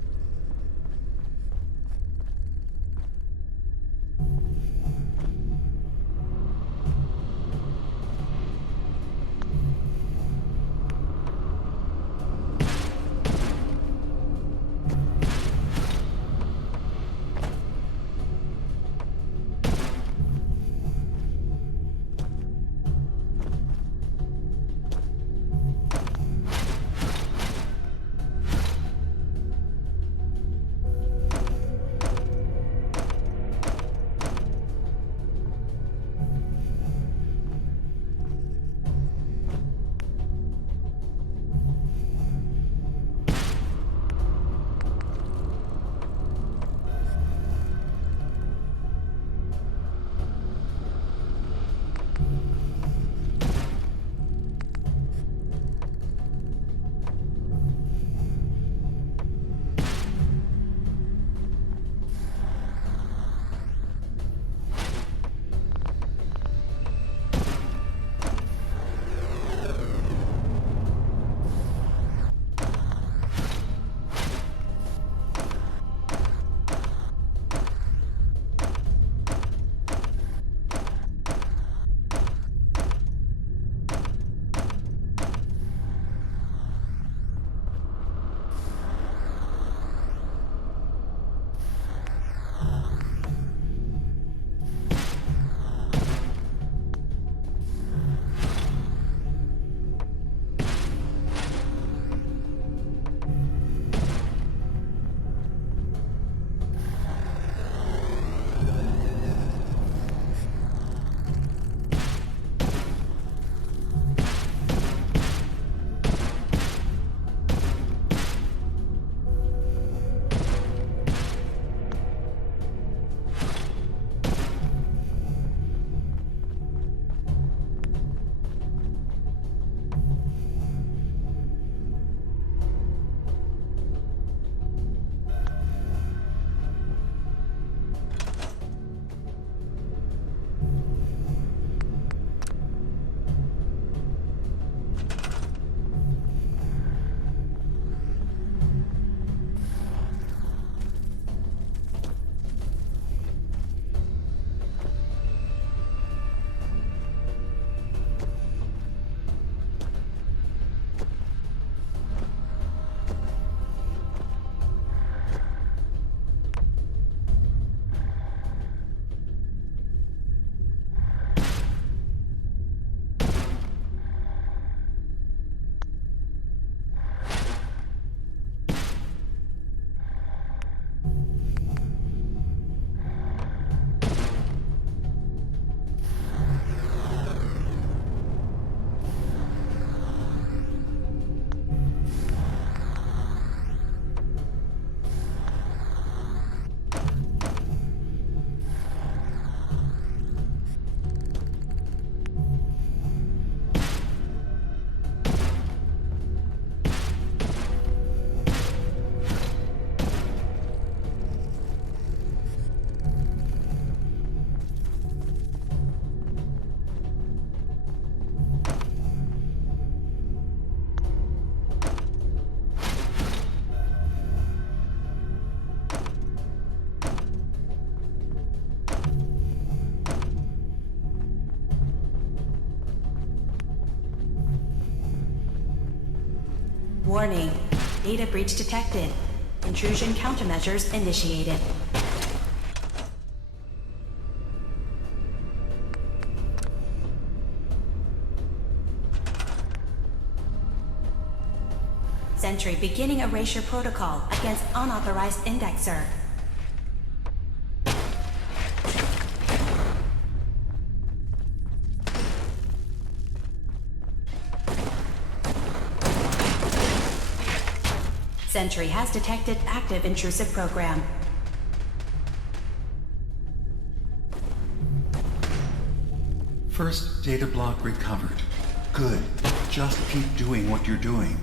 Warning. Data breach detected. Intrusion countermeasures initiated. Sentry beginning erasure protocol against unauthorized indexer. Sentry has detected active intrusive program. First data block recovered. Good. Just keep doing what you're doing.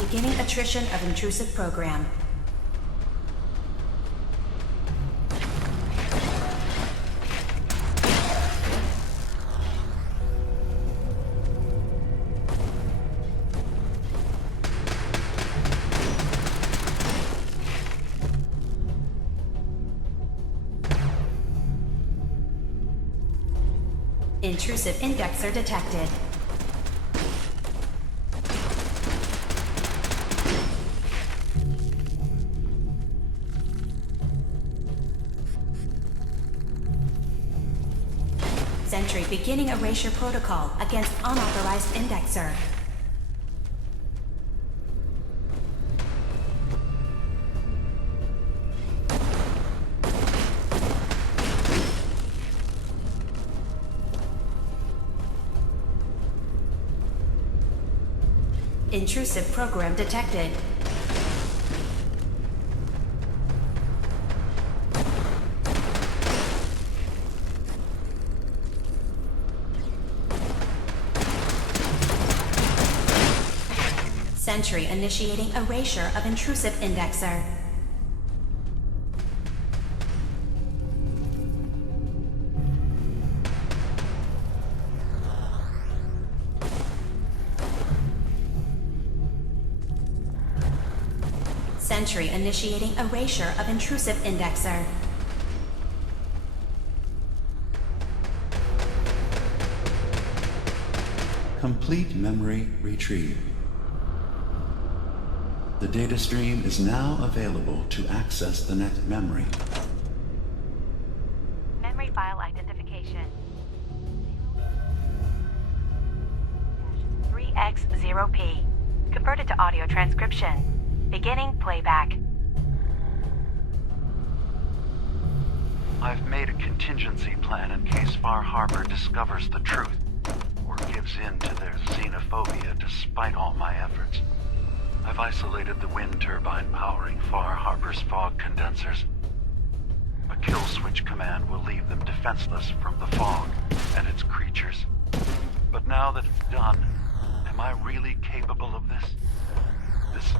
Beginning attrition of intrusive program. Intrusive indexer detected. Sentry beginning erasure protocol against unauthorized indexer. Intrusive program detected. Sentry initiating erasure of intrusive indexer. Sentry initiating erasure of intrusive indexer. Complete memory retrieved. The data stream is now available to access the next memory. Memory file identification. 3X0P. Converted to audio transcription. Beginning playback. I've made a contingency plan in case Far Harbor discovers the truth, or gives in to their xenophobia despite all my efforts. I've isolated the wind turbine powering Far Harbor's fog condensers. A kill switch command will leave them defenseless from the fog and its creatures. But now that it's done, am I really capable of this? This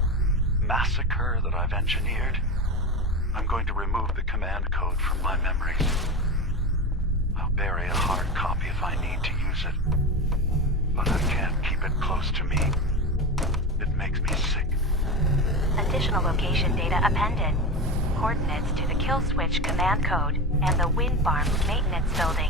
massacre that I've engineered? I'm going to remove the command code from my memories. I'll bury a hard copy if I need to use it. But I can't keep it close to me. It makes me sick. Additional location data appended. Coordinates to the kill switch command code and the wind farm maintenance building.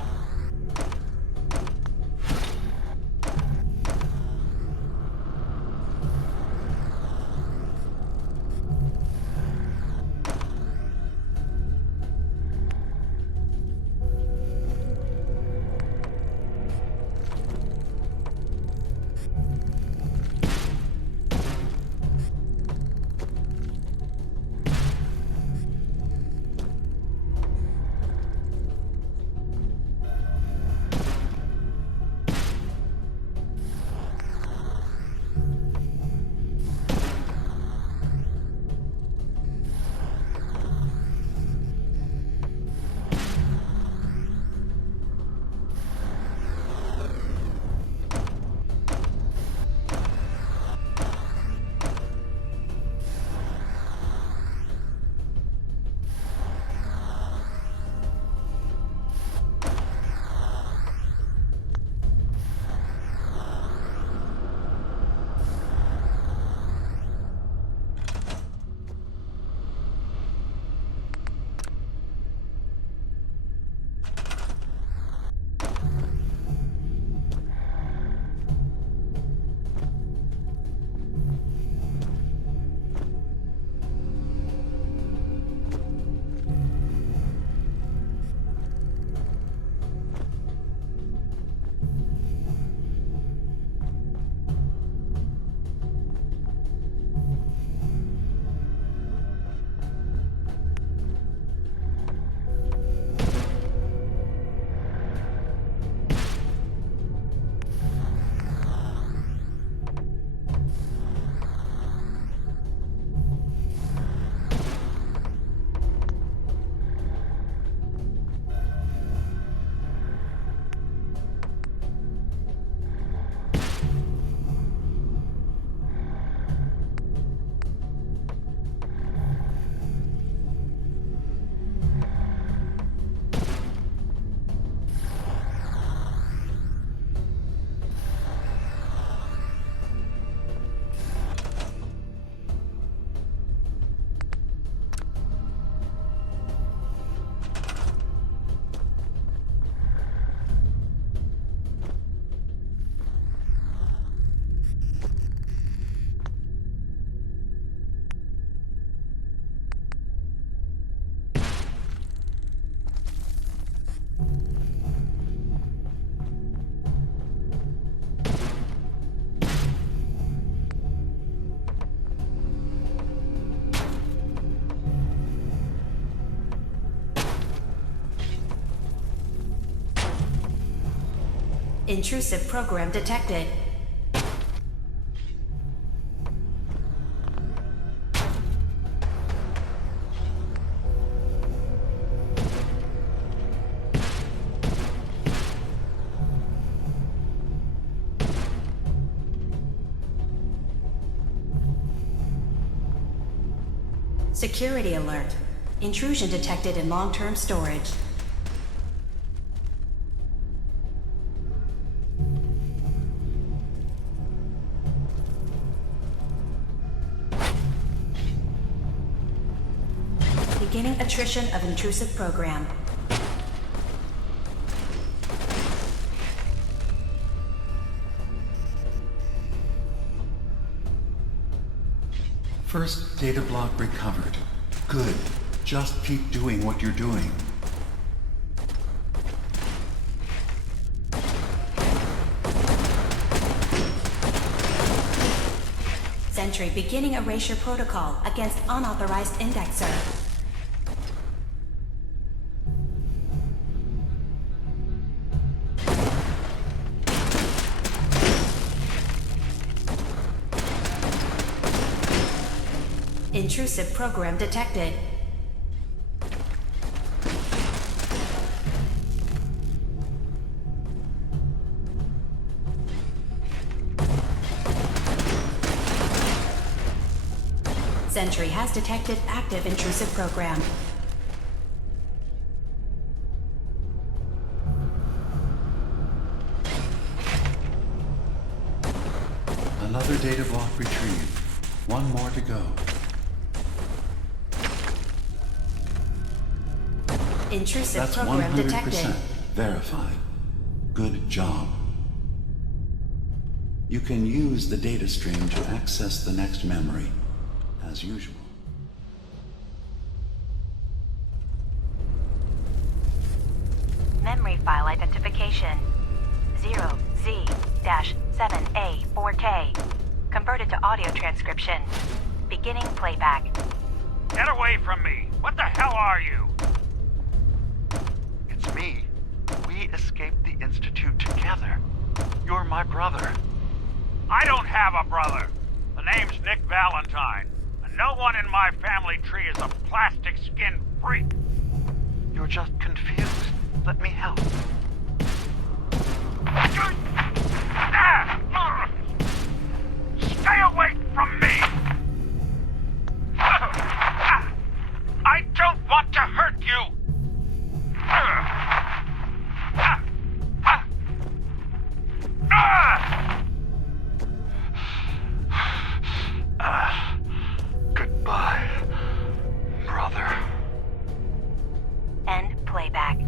Intrusive program detected. Security alert. Intrusion detected in long-term storage. Beginning attrition of intrusive program. First data block recovered. Good. Just keep doing what you're doing. Sentry beginning erasure protocol against unauthorized indexer. Intrusive program detected. Sentry has detected active intrusive program. Another data block retrieved. One more to go. Intrusive That's program 100% detected. verified. Good job. You can use the data stream to access the next memory, as usual. Memory file identification 0Z-7A4K. Converted to audio transcription. Beginning playback. Get away from me! What the hell are you? It's me. We escaped the Institute together. You're my brother. I don't have a brother. The name's Nick Valentine. And no one in my family tree is a plastic skin freak. You're just confused. Let me help. Stay away from me! I don't want to hurt you! Goodbye, brother. End playback.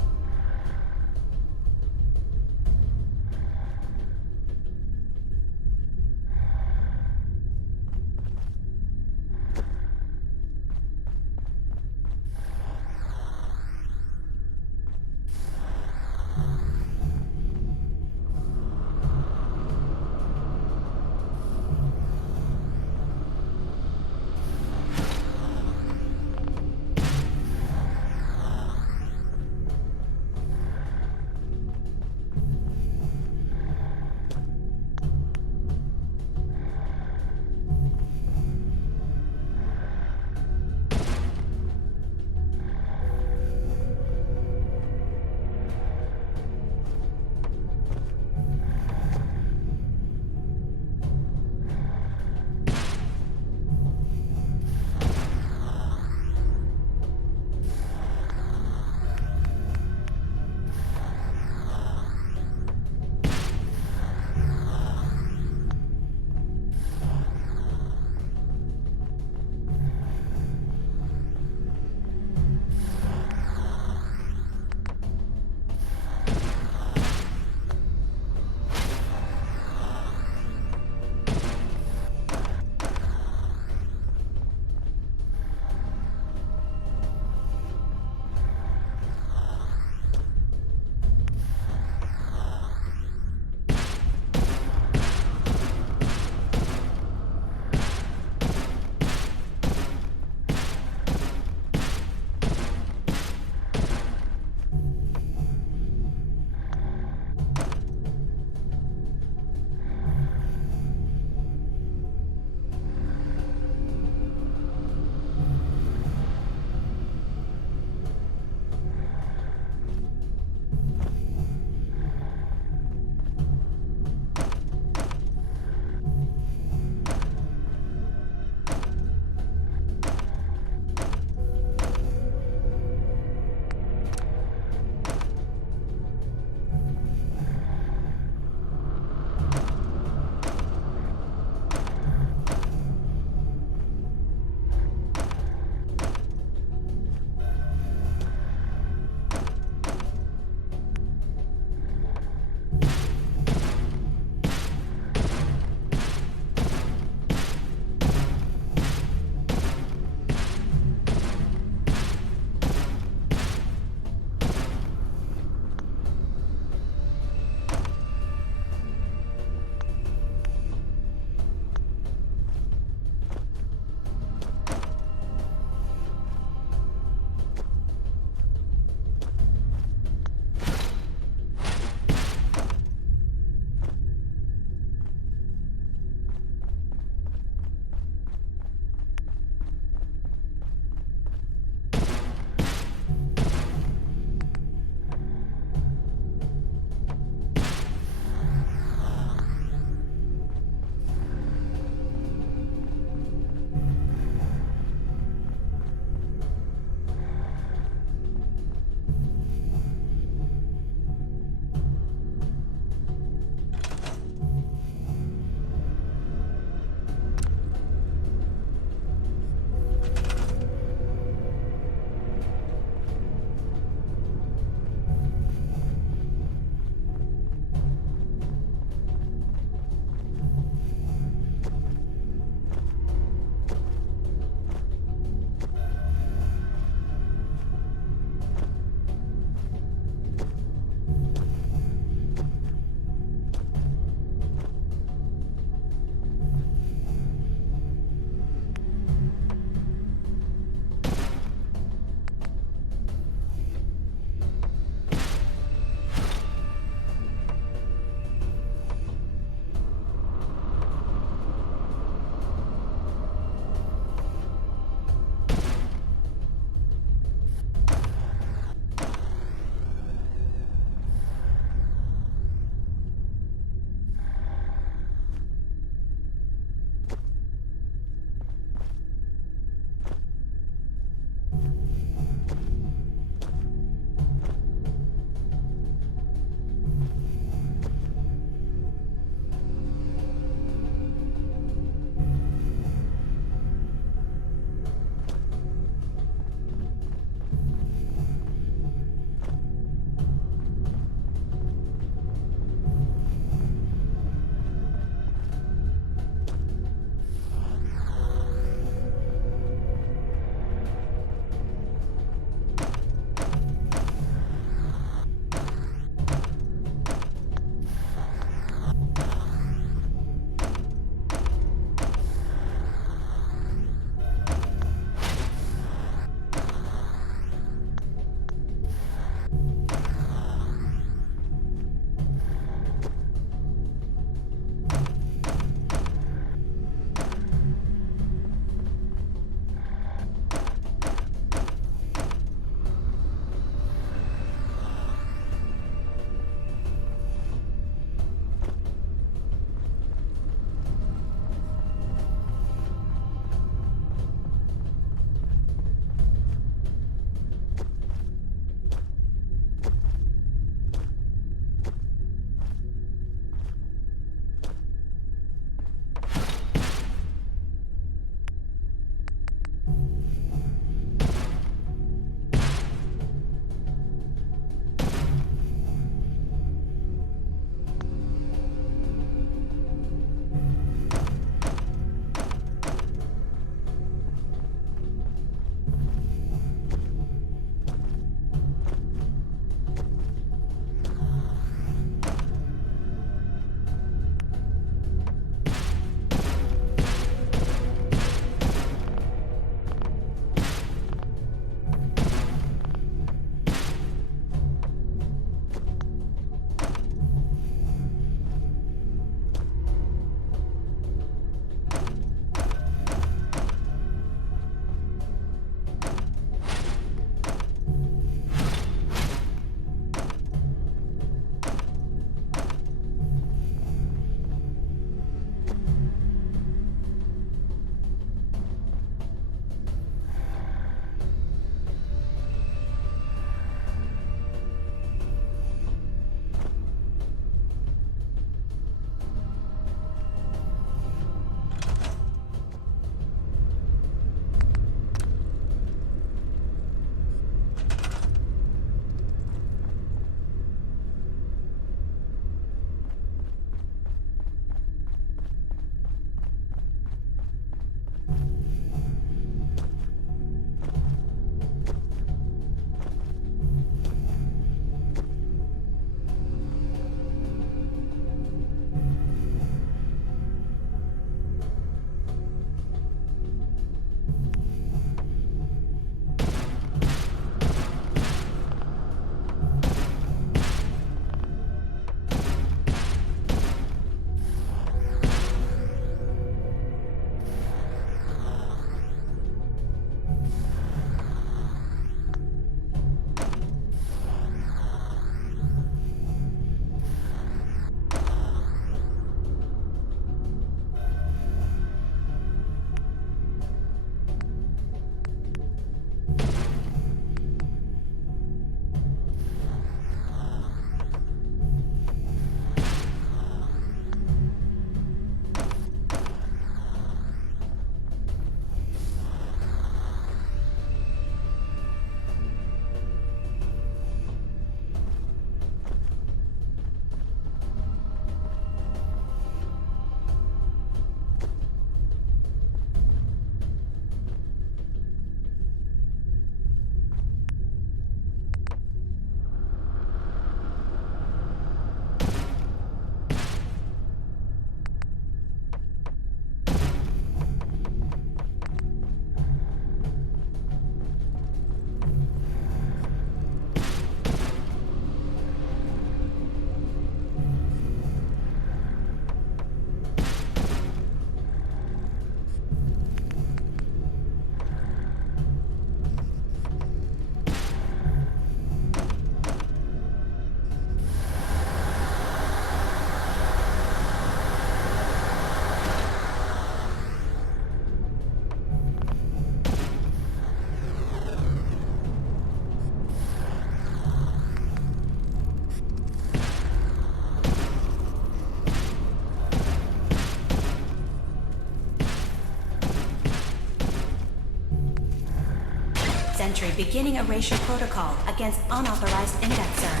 beginning erasure protocol against unauthorized indexer.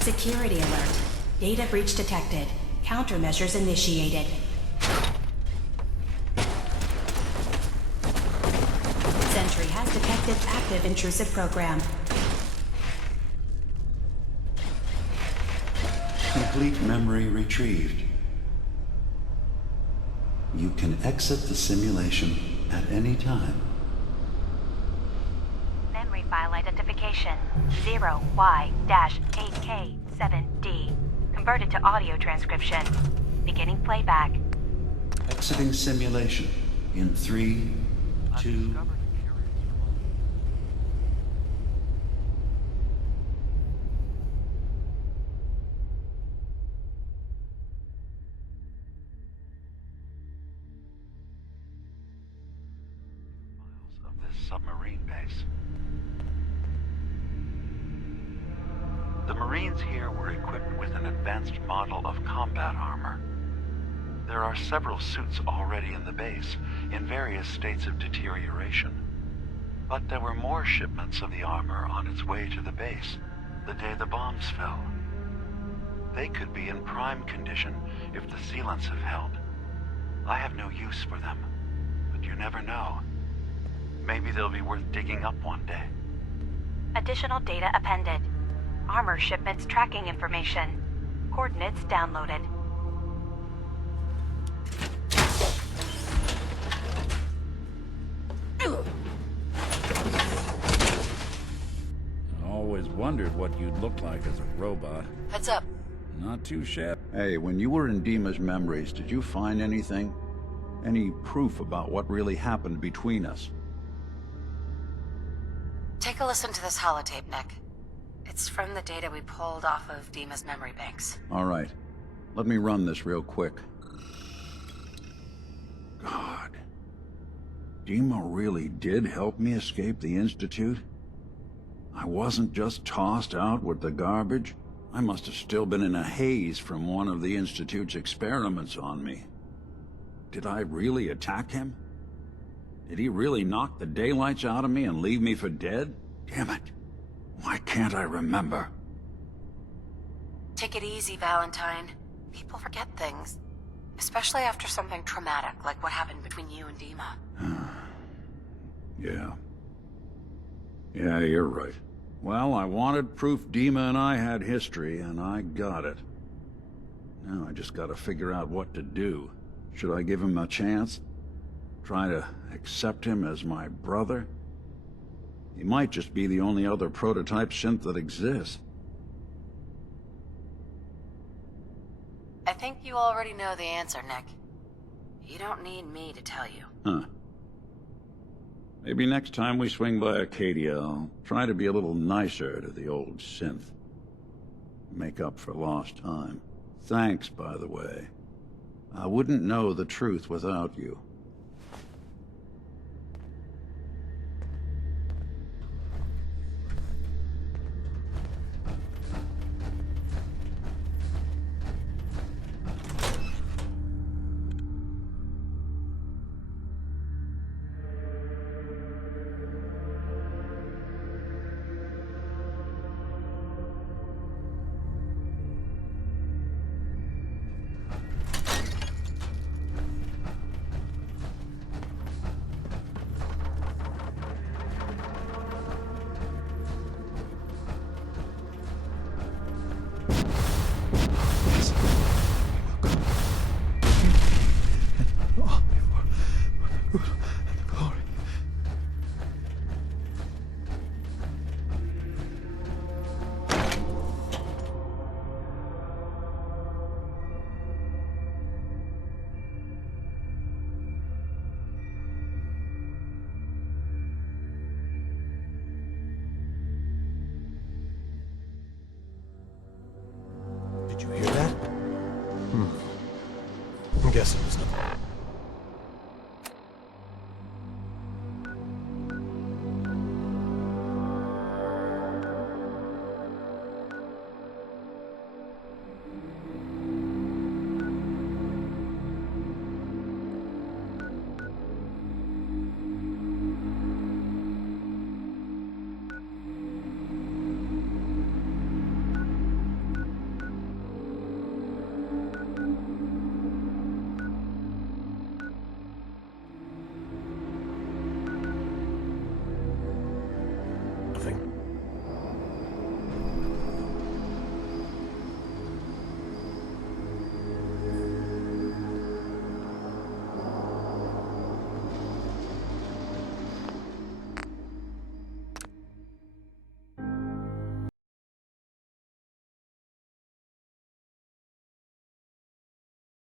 Security alert. Data breach detected. Countermeasures initiated. Sentry has detected active intrusive program. Complete memory retrieved. You can exit the simulation at any time. Memory file identification 0Y-8K7D. Converted to audio transcription. Beginning playback. Exiting simulation in 3, 2... of this submarine base. The Marines here were equipped with an advanced model of combat armor. There are several suits already in the base, in various states of deterioration. But there were more shipments of the armor on its way to the base the day the bombs fell. They could be in prime condition if the sealants have held. I have no use for them, but you never know. Maybe they'll be worth digging up one day. Additional data appended. Armor shipments tracking information. Coordinates downloaded. I always wondered what you'd look like as a robot. Heads up. Not too shabby. Hey, when you were in DiMA's memories, did you find anything? Any proof about what really happened between us? Take a listen to this holotape, Nick. It's from the data we pulled off of DiMA's memory banks. All right. Let me run this real quick. God. DiMA really did help me escape the Institute? I wasn't just tossed out with the garbage. I must have still been in a haze from one of the Institute's experiments on me. Did I really attack him? Did he really knock the daylights out of me and leave me for dead? Damn it. Why can't I remember? Take it easy, Valentine. People forget things. Especially after something traumatic, like what happened between you and DiMA. Yeah. Yeah, you're right. Well, I wanted proof DiMA and I had history, and I got it. Now I just gotta figure out what to do. Should I give him a chance? Try to accept him as my brother? He might just be the only other prototype synth that exists. I think you already know the answer, Nick. You don't need me to tell you. Huh. Maybe next time we swing by Acadia, I'll try to be a little nicer to the old synth. Make up for lost time. Thanks, by the way. I wouldn't know the truth without you. Did you hear that? I'm guessing it was nothing. nothing.